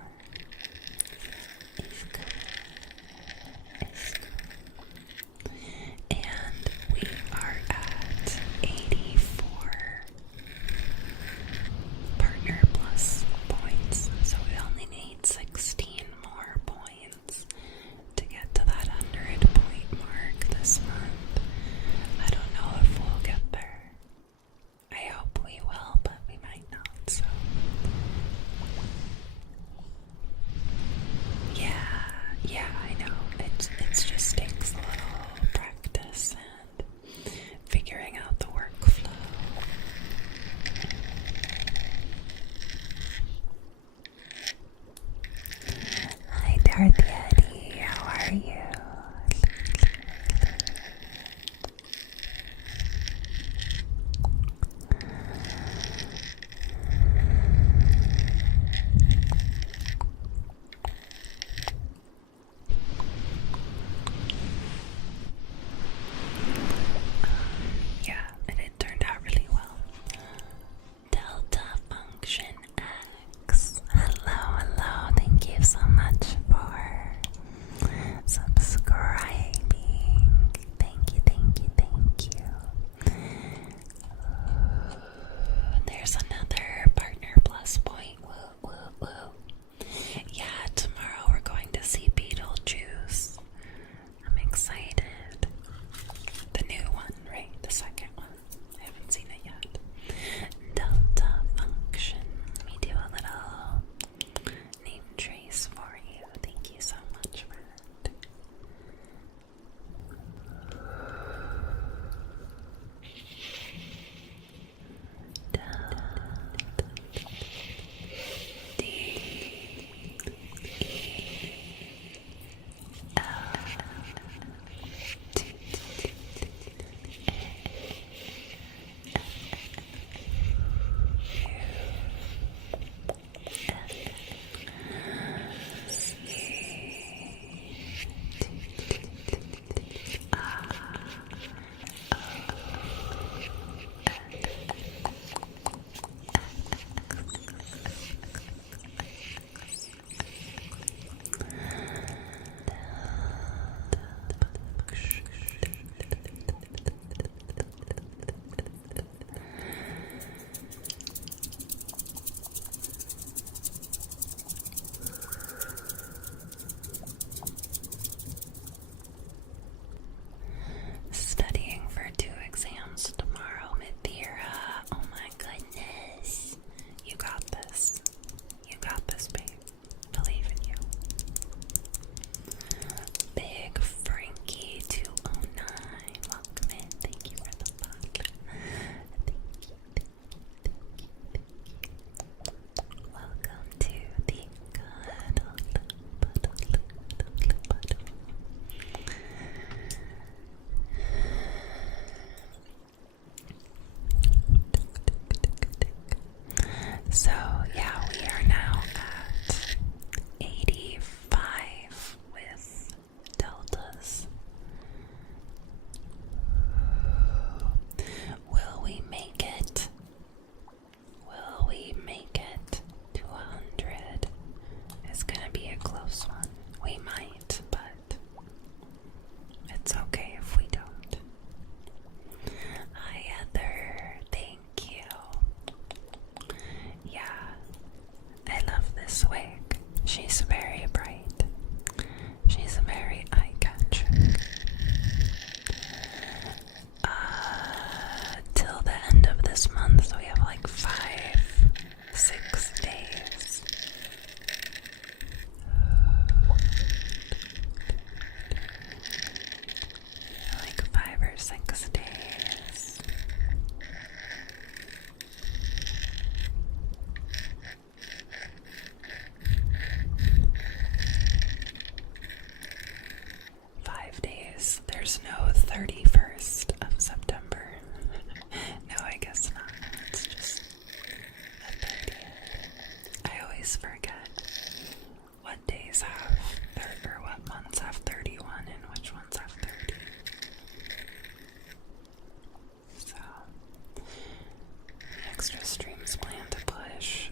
is good. And we are at 84 Partner Plus points, so we only need 16 more points to get to that 100-point mark this month. I don't know if we'll get there. I hope we will, but we might not, so. Yeah, I know. It just takes a little practice and figuring out the workflow. Hi, Dorothy. How are you? Yeah, and it turned out really well. Delta Function X. Hello. Thank you so much for subscribing. Thank you. There's another Partner Plus point. Woo. Yeah, tomorrow we're going to see Beetlejuice. I'm excited. The new one, right? The second one. I haven't seen it yet. Delta Function. Let me do a little name trace for you. Thank you so much for that. D Studying for 2 exams tomorrow, Mithira. Oh my goodness. You got this. Babe. Believe in you. Big Frankie 209. Welcome in. Thank you for the bug. Thank you. Welcome to the cuddle. So, yeah, we are now at 85 with deltas. Will we make it? To 100? It's gonna be a close one. We might, but it's okay if we don't. Hi, Heather. Thank you. Yeah, I love this wig. She's very bright. She's very eye-catching. Till the end of this month, so we have like 6 days. Like 5 or 6 days. There's no 31st of September. No, I guess not. It's just the 30th. I always forget what days have or what months have 31 and which ones have 30. So, extra streams planned to push.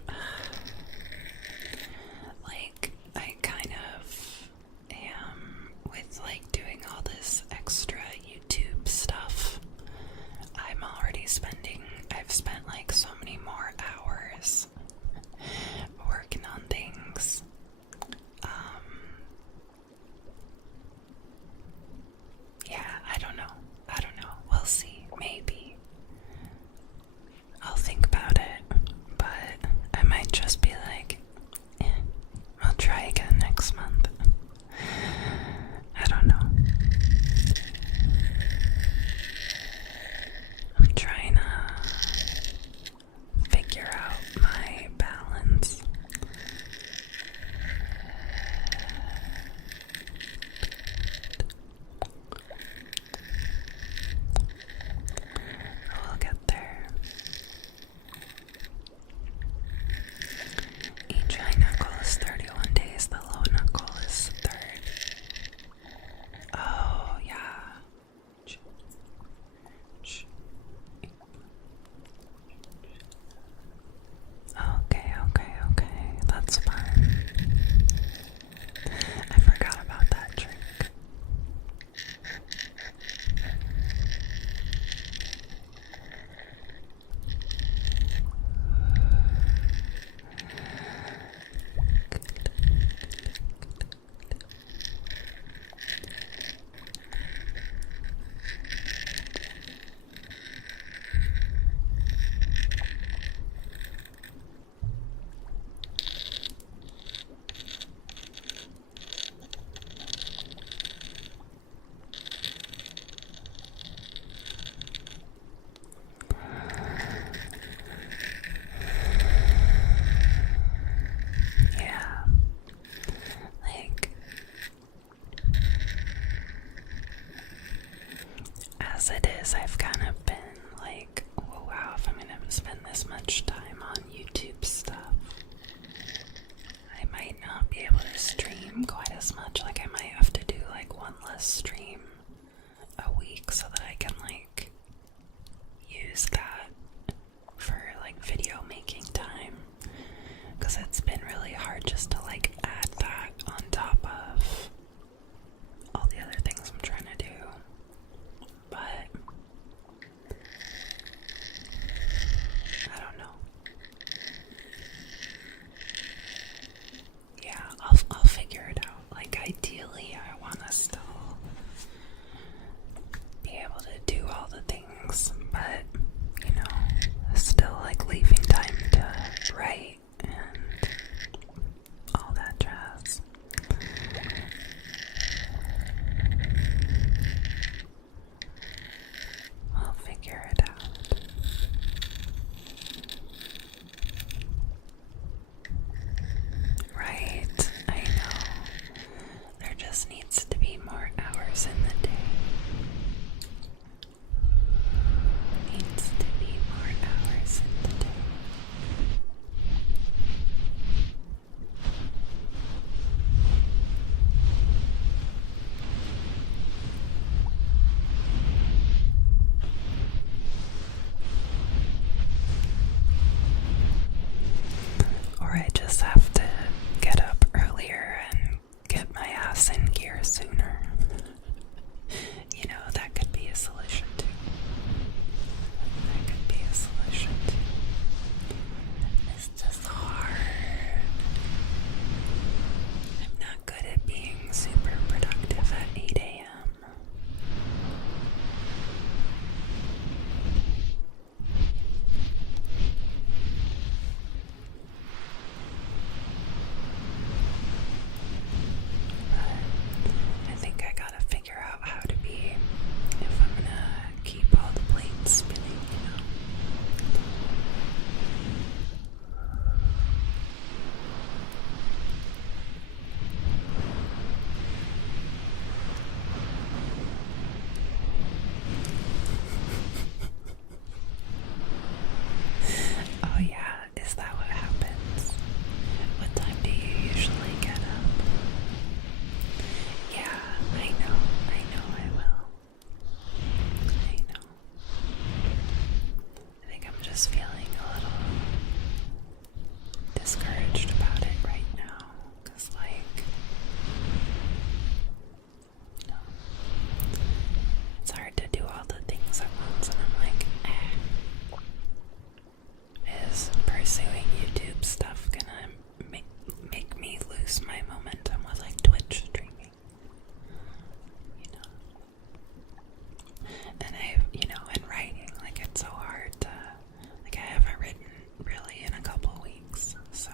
been really hard just to like add that on top of all the other things I'm trying to do. But I don't know. Yeah, I'll figure it out. Like ideally I want to still be able to do all the things, but you know, still like leaving time to write and all that jazz. I'll figure it out. Right, I know. There just needs to be more hours in the day. Needs to be more hours in the day. Or I just have to get up earlier and get my ass in gear sooner. You know, that could be a solution too. That could be a solution too. It's just hard. I'm not good at being super productive at 8 a.m. I think I gotta figure out how to be, if I'm gonna keep all the plates spinning, you know. Oh yeah, is that what happens? What time do you usually get up? Yeah, I know I will. I know. I think I'm just feeling a little discouraged about it right now, because like, no, it's hard to do all the things at once, and I'm like, is pursuing YouTube stuff gonna make me lose my momentum with like Twitch streaming? You know? And and writing, like it's so hard to, like I haven't written really in a couple weeks, so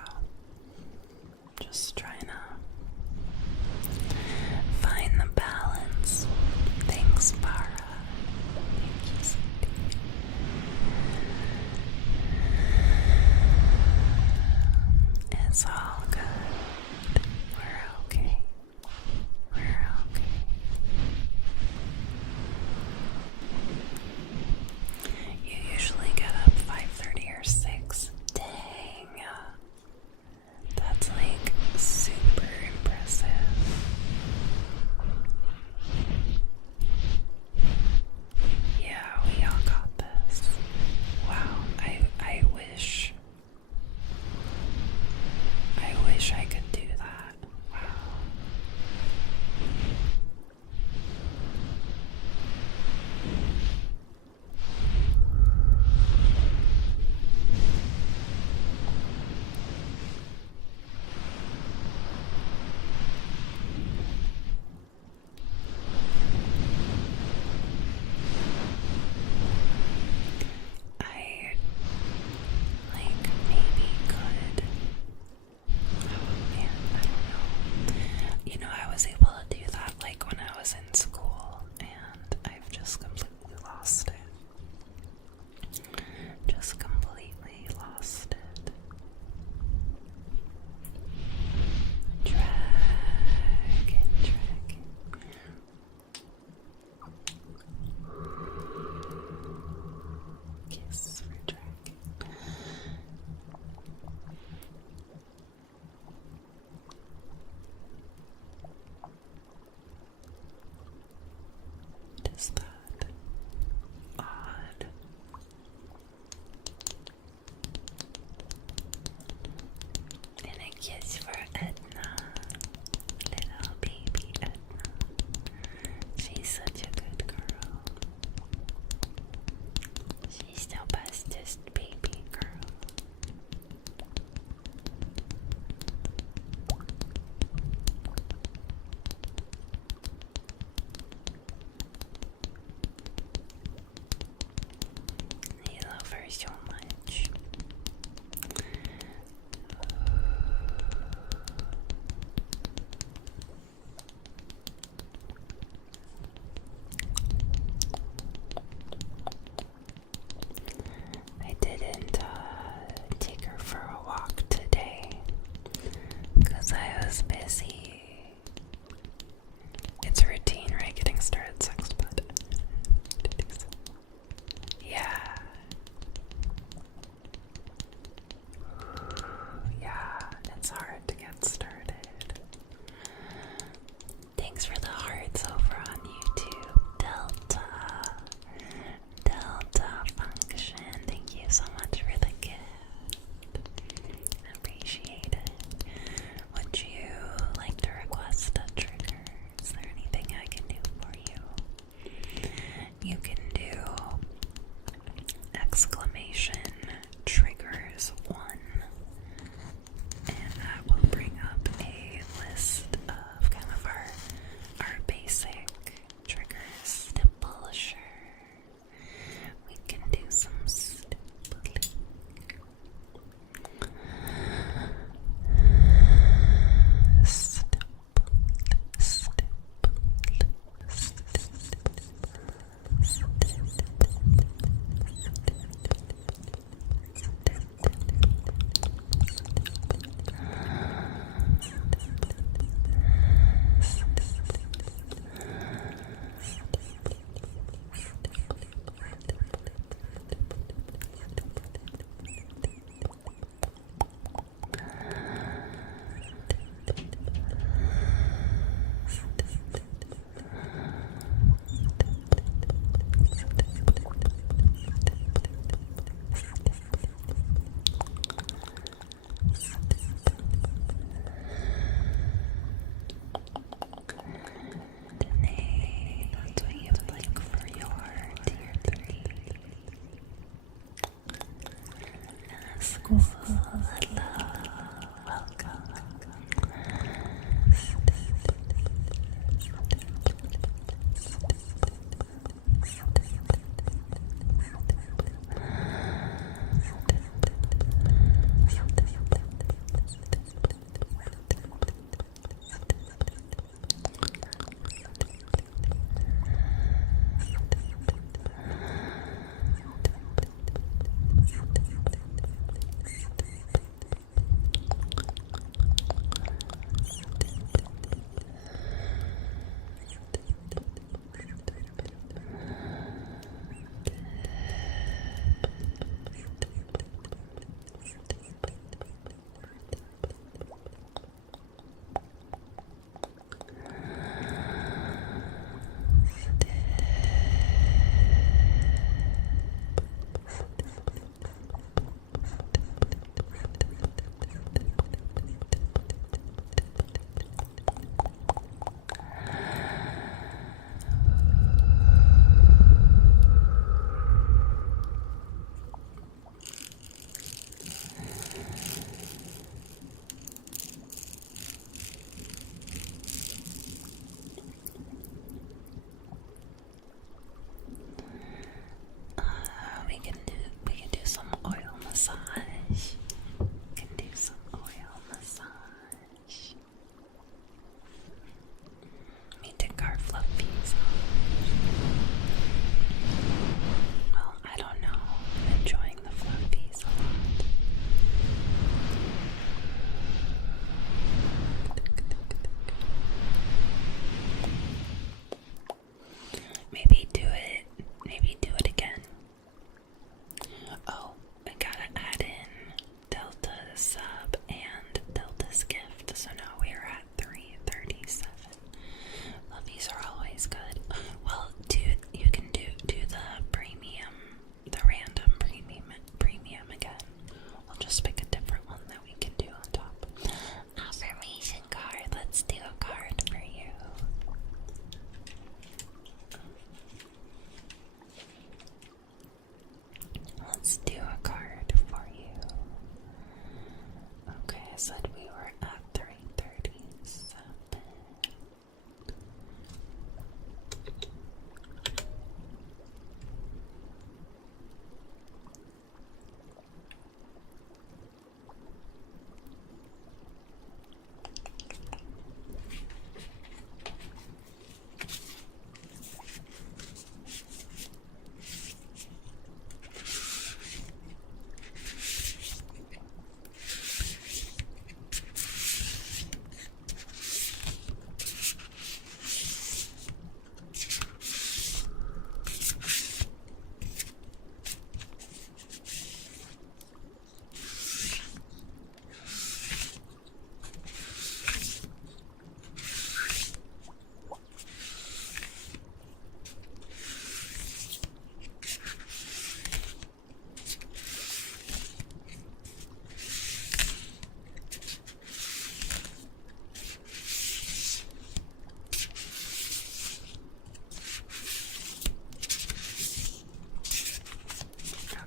said we were at 3:37.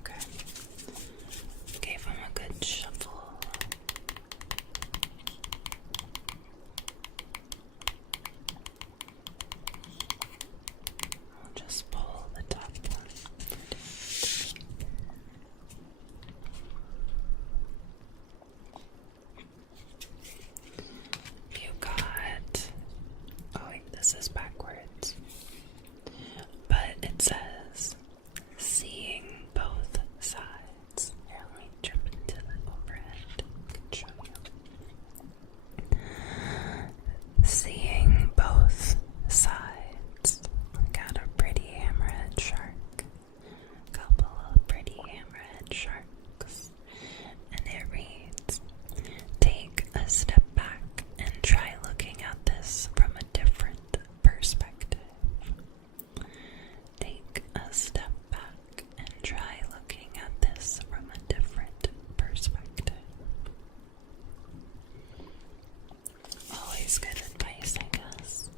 Okay. Gave him a good shuffle. I'll just pull the top one. You got... Oh wait, this is backwards. But it says, seeing both sides. Here, let me jump into the overhead. I can show you. Seeing both sides. We got a pretty hammerhead shark. Couple of pretty hammerhead sharks. And it reads, take a step back and try looking at this from a different perspective. Take a step back and try looking at this from a different perspective. Always good advice, I guess.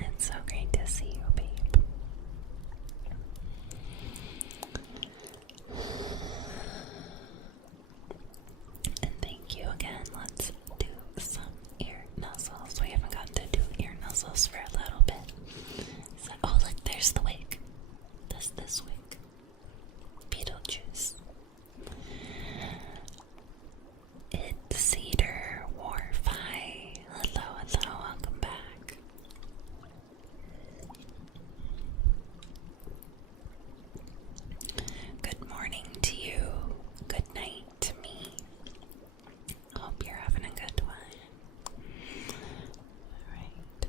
It's so great to see you, babe. And thank you again. Let's do some ear nuzzles. We haven't gotten to do ear nuzzles for a little bit. So, oh, look, there's the wig. That's this wig. Beetlejuice. It's Cedar Warfi. Hello, hello, welcome back. Good morning to you. Good night to me. Hope you're having a good one. Alright.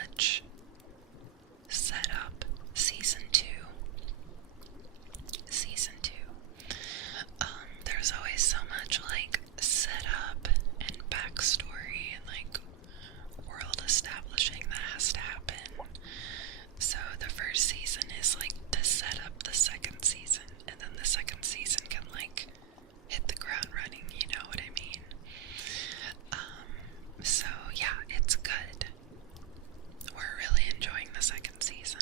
much setup. Season 2. There's always so much like setup and backstory and like world establishing that has to happen. So the first season is like to set up the second season, and then the second season can like hit the ground running, you know what I mean? So yeah, it's good. We're really enjoying the second season.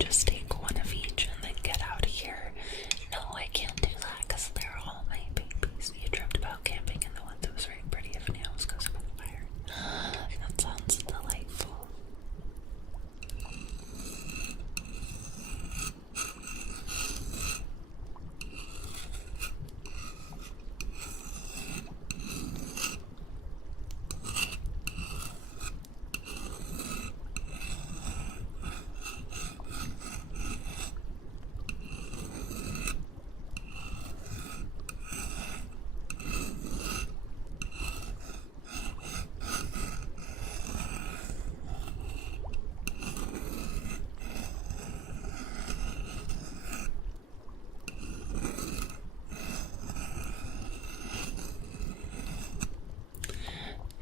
just take one of each and then get out of here. No, I can't do that because they're all my babies. You dreamt about camping in the woods. It was very pretty if any else goes by the fire. That sounds delightful.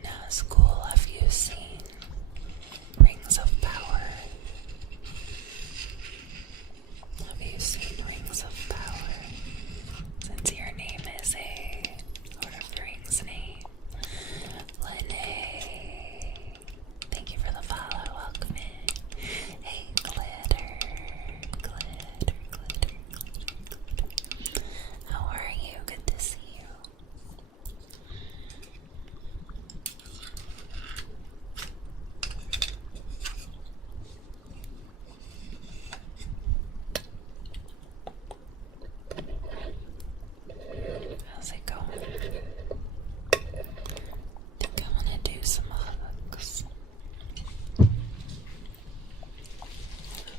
Now, school, have you seen Rings of Power? Have you seen Rings of Power? Since your name is a Lord of the Rings name. Lene, thank you for the follow. Welcome in. Hey, Glitter. Glitter, glitter, glitter. How are you? Good to see you. How's it going? Think I want to do some hugs. Looks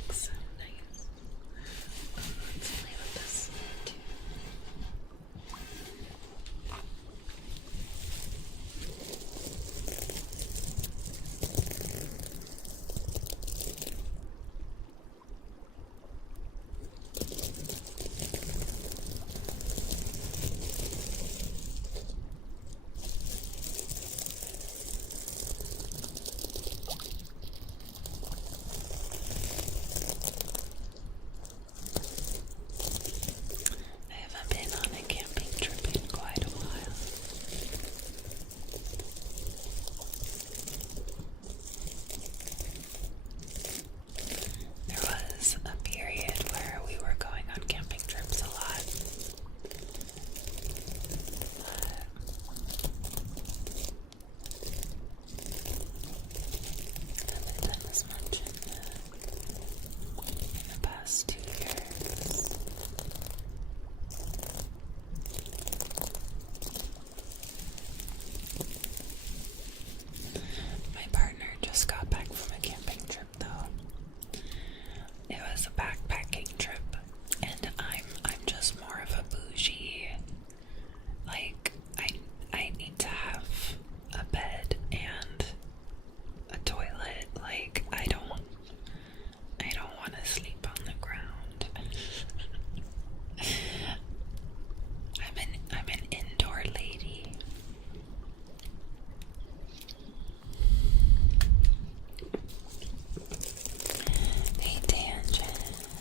so nice. Let's play with this too. I haven't been on a camping trip in quite a while. There was a period where we were going on camping trips a lot. I haven't done as much in the past 2 years. My partner just got back from a camping trip though. It was a backpacking trip, and I'm just more of a bougie. Like I need to have a bed and a toilet. Like I don't want to sleep on the ground. I'm an indoor lady. Hey, Tangent.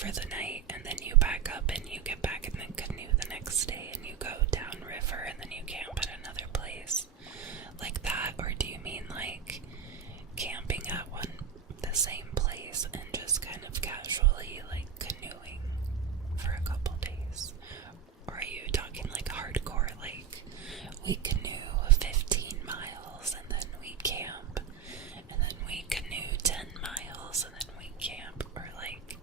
for the night, and then you back up and you get back in the canoe the next day and you go downriver and then you camp at another place? Like that? Or do you mean like camping at the same place and just kind of casually like canoeing for a couple days? Or are you talking like hardcore, like we canoe 15 miles and then we camp, and then we canoe 10 miles and then we camp? Or like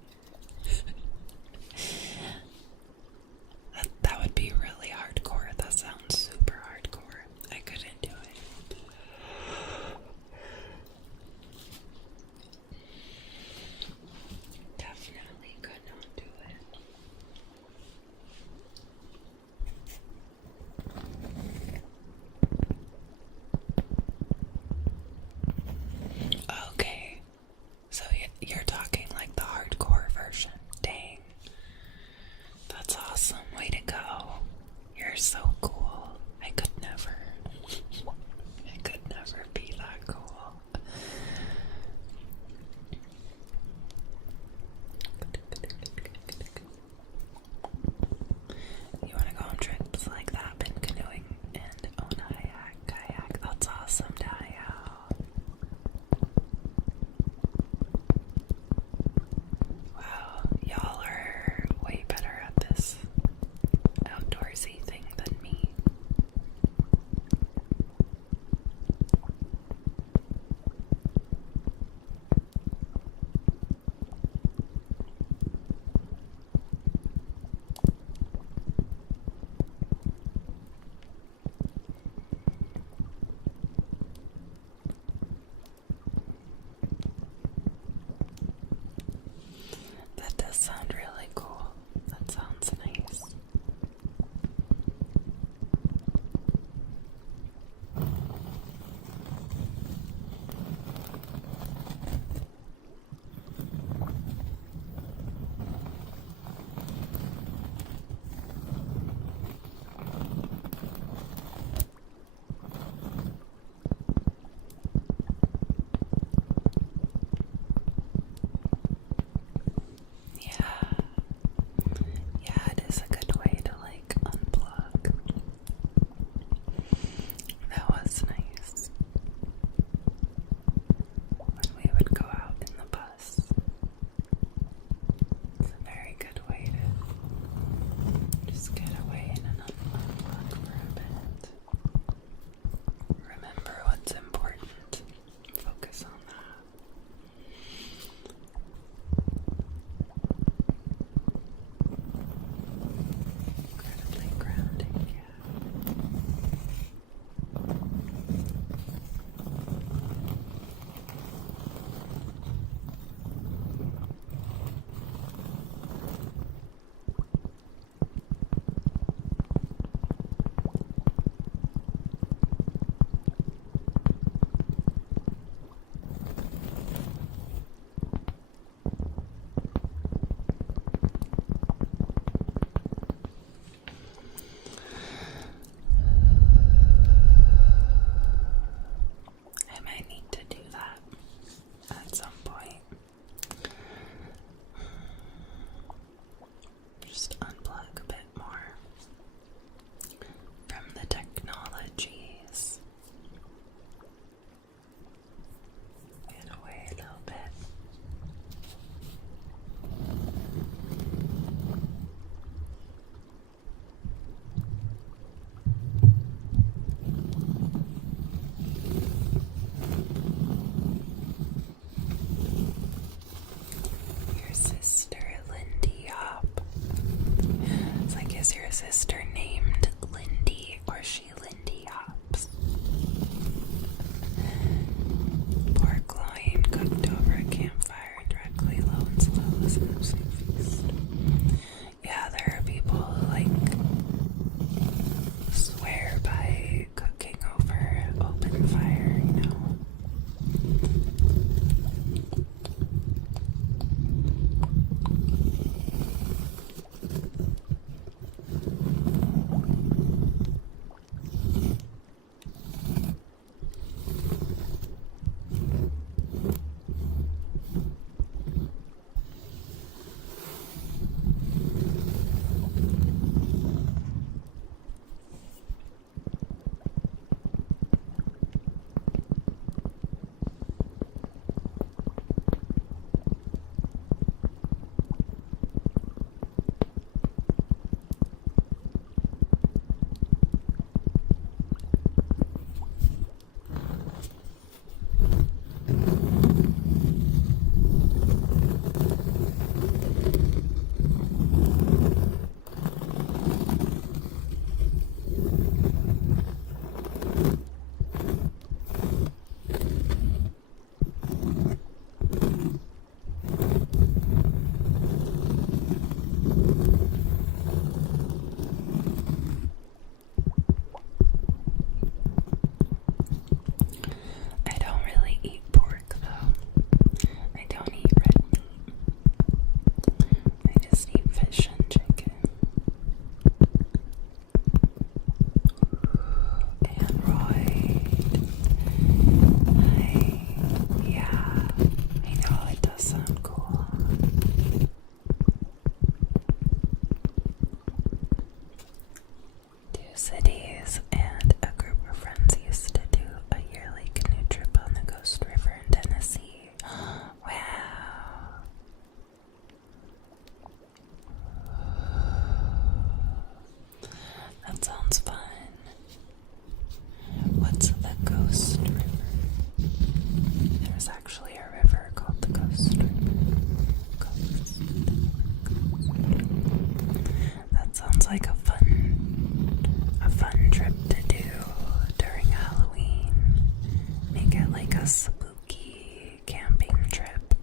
spooky camping trip,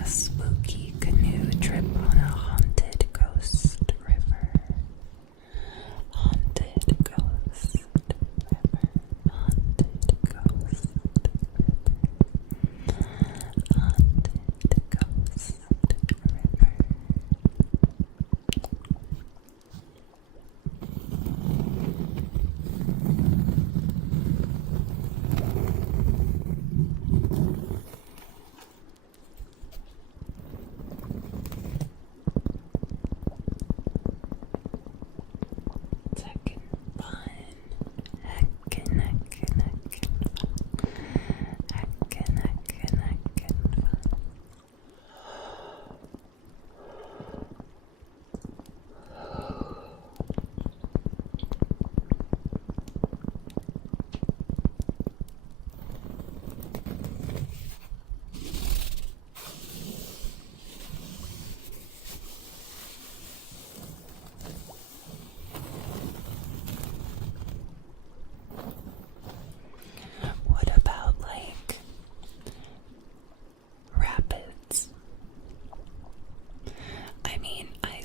a spooky canoe trip on a haunted ghost river. Haunted ghost river. Haunted ghost river. Haunted ghost river. Heckin' fun. Heckin' fun. Heckin' fun. What about like rapids? I mean, I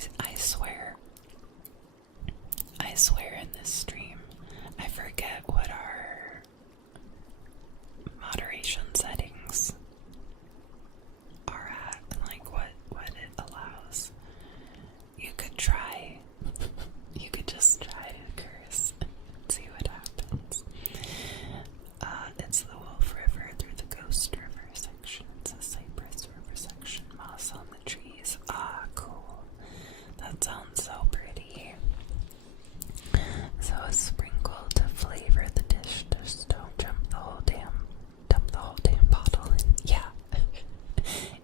swear in this stream, I forget what our moderation settings are at and like what it allows. You could try. You could just try to curse and see what happens. It's the Wolf River through the Ghost River section. It's a Cypress River section. Moss on the trees. Ah, cool. That sounds so pretty. So a sprinkle to flavor the dish. Just don't dump the whole damn bottle in. Yeah.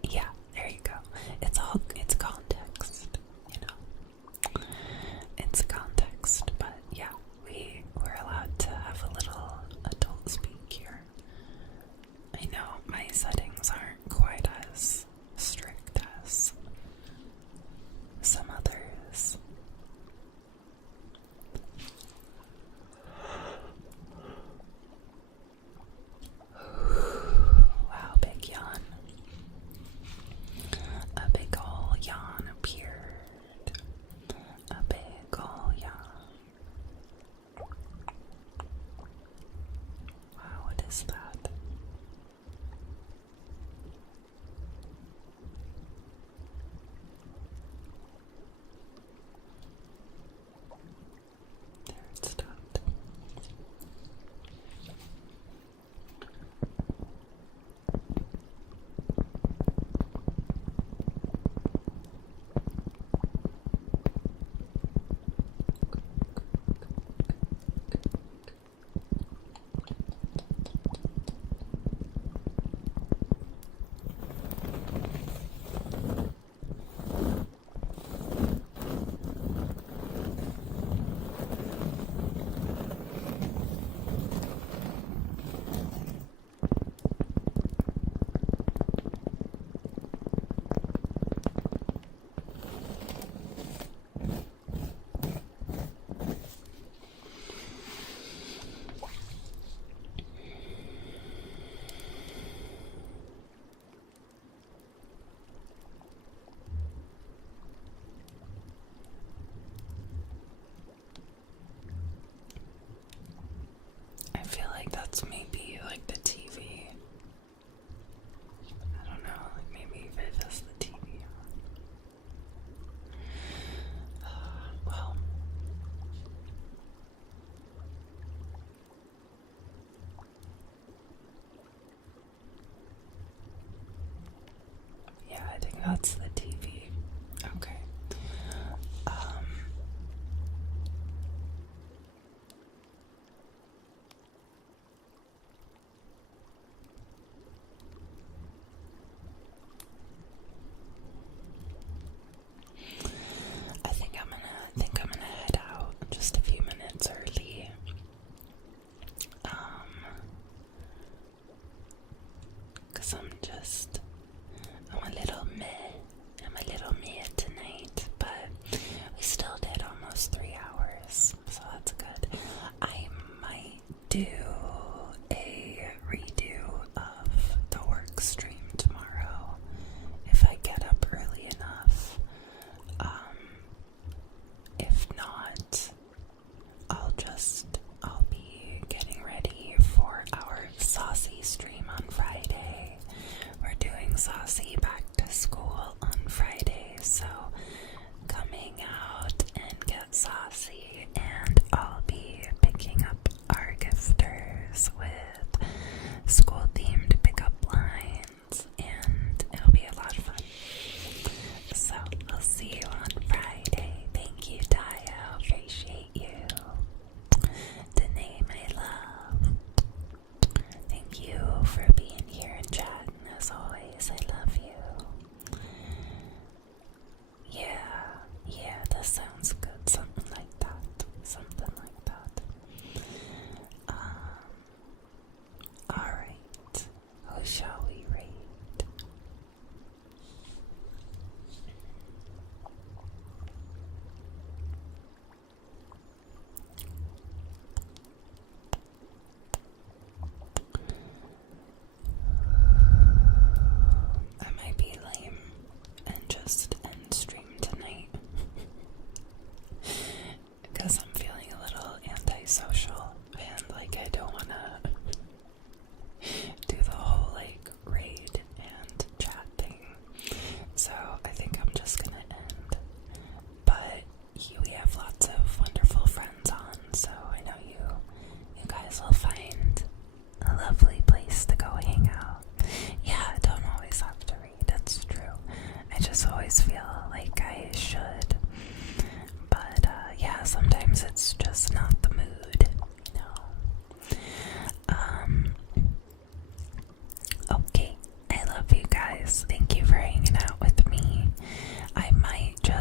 Yeah, there you go. It's context, you know. It's context, but yeah, we're allowed to have a little adult speak here. I know my settings aren't quite as strict as some others. Wow, big yawn. A big ol' yawn appeared. A big ol' yawn. Wow, what is that? There it stopped. I feel like that's maybe like the TV. I don't know, like maybe if it has the TV on. Well. Yeah, I think that's the TV. Okay. I think I'm gonna head out just a few minutes early. Cause I'm a little meh tonight, but we still did almost 3 hours, so that's good. I might do a redo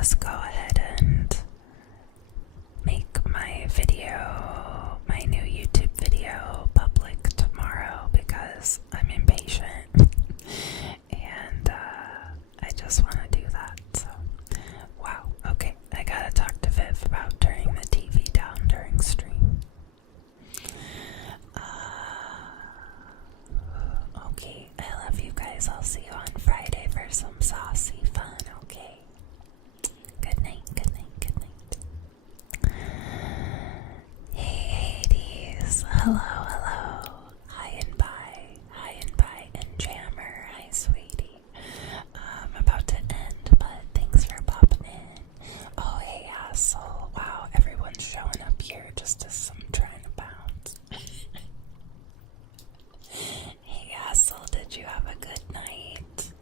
just go ahead and make my video, my new YouTube video, public tomorrow because I'm impatient and I just want to do that. So, wow, okay, I gotta talk to Viv about turning the TV down during stream. Okay, I love you guys. I'll see you on Friday for some saucy fun, okay? Good night, good night, good night. Hey, Hades. Hello, hello. Hi and bye, and Jammer. Hi, sweetie. I'm about to end, but thanks for popping in. Oh, hey, asshole. Wow, everyone's showing up here just as I'm trying to bounce. Hey, asshole, did you have a good night?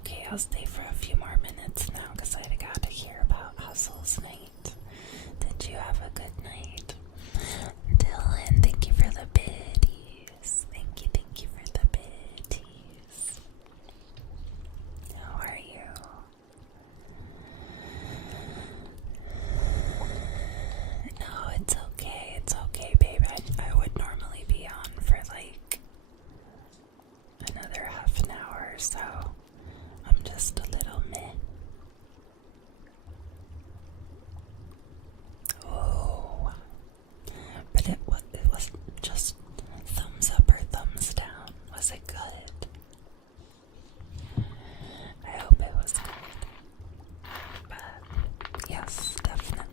Okay, I'll stay for a few more minutes now because I gotta hear about Hustle's night. Did you have a good night? Dylan, thank you for the biddies. Thank you for the biddies. How are you? No, it's okay, babe. I would normally be on for like another half an hour or so. I'm just a little meh. Oh, but it was just thumbs up or thumbs down. Was it good? I hope it was good. But yes, definitely.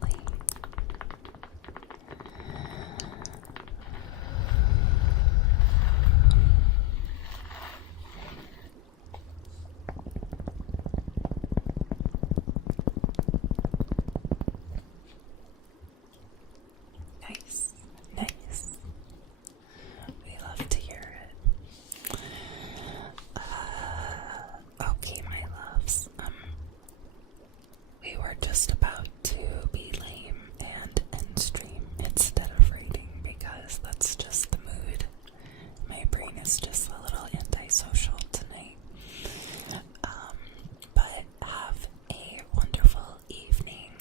Nice. We love to hear it. Okay, my loves. We were just about to be lame and end stream instead of raiding because that's just the mood. My brain is just a little antisocial tonight. But have a wonderful evening.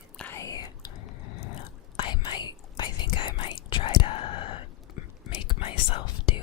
I think I might try to make myself do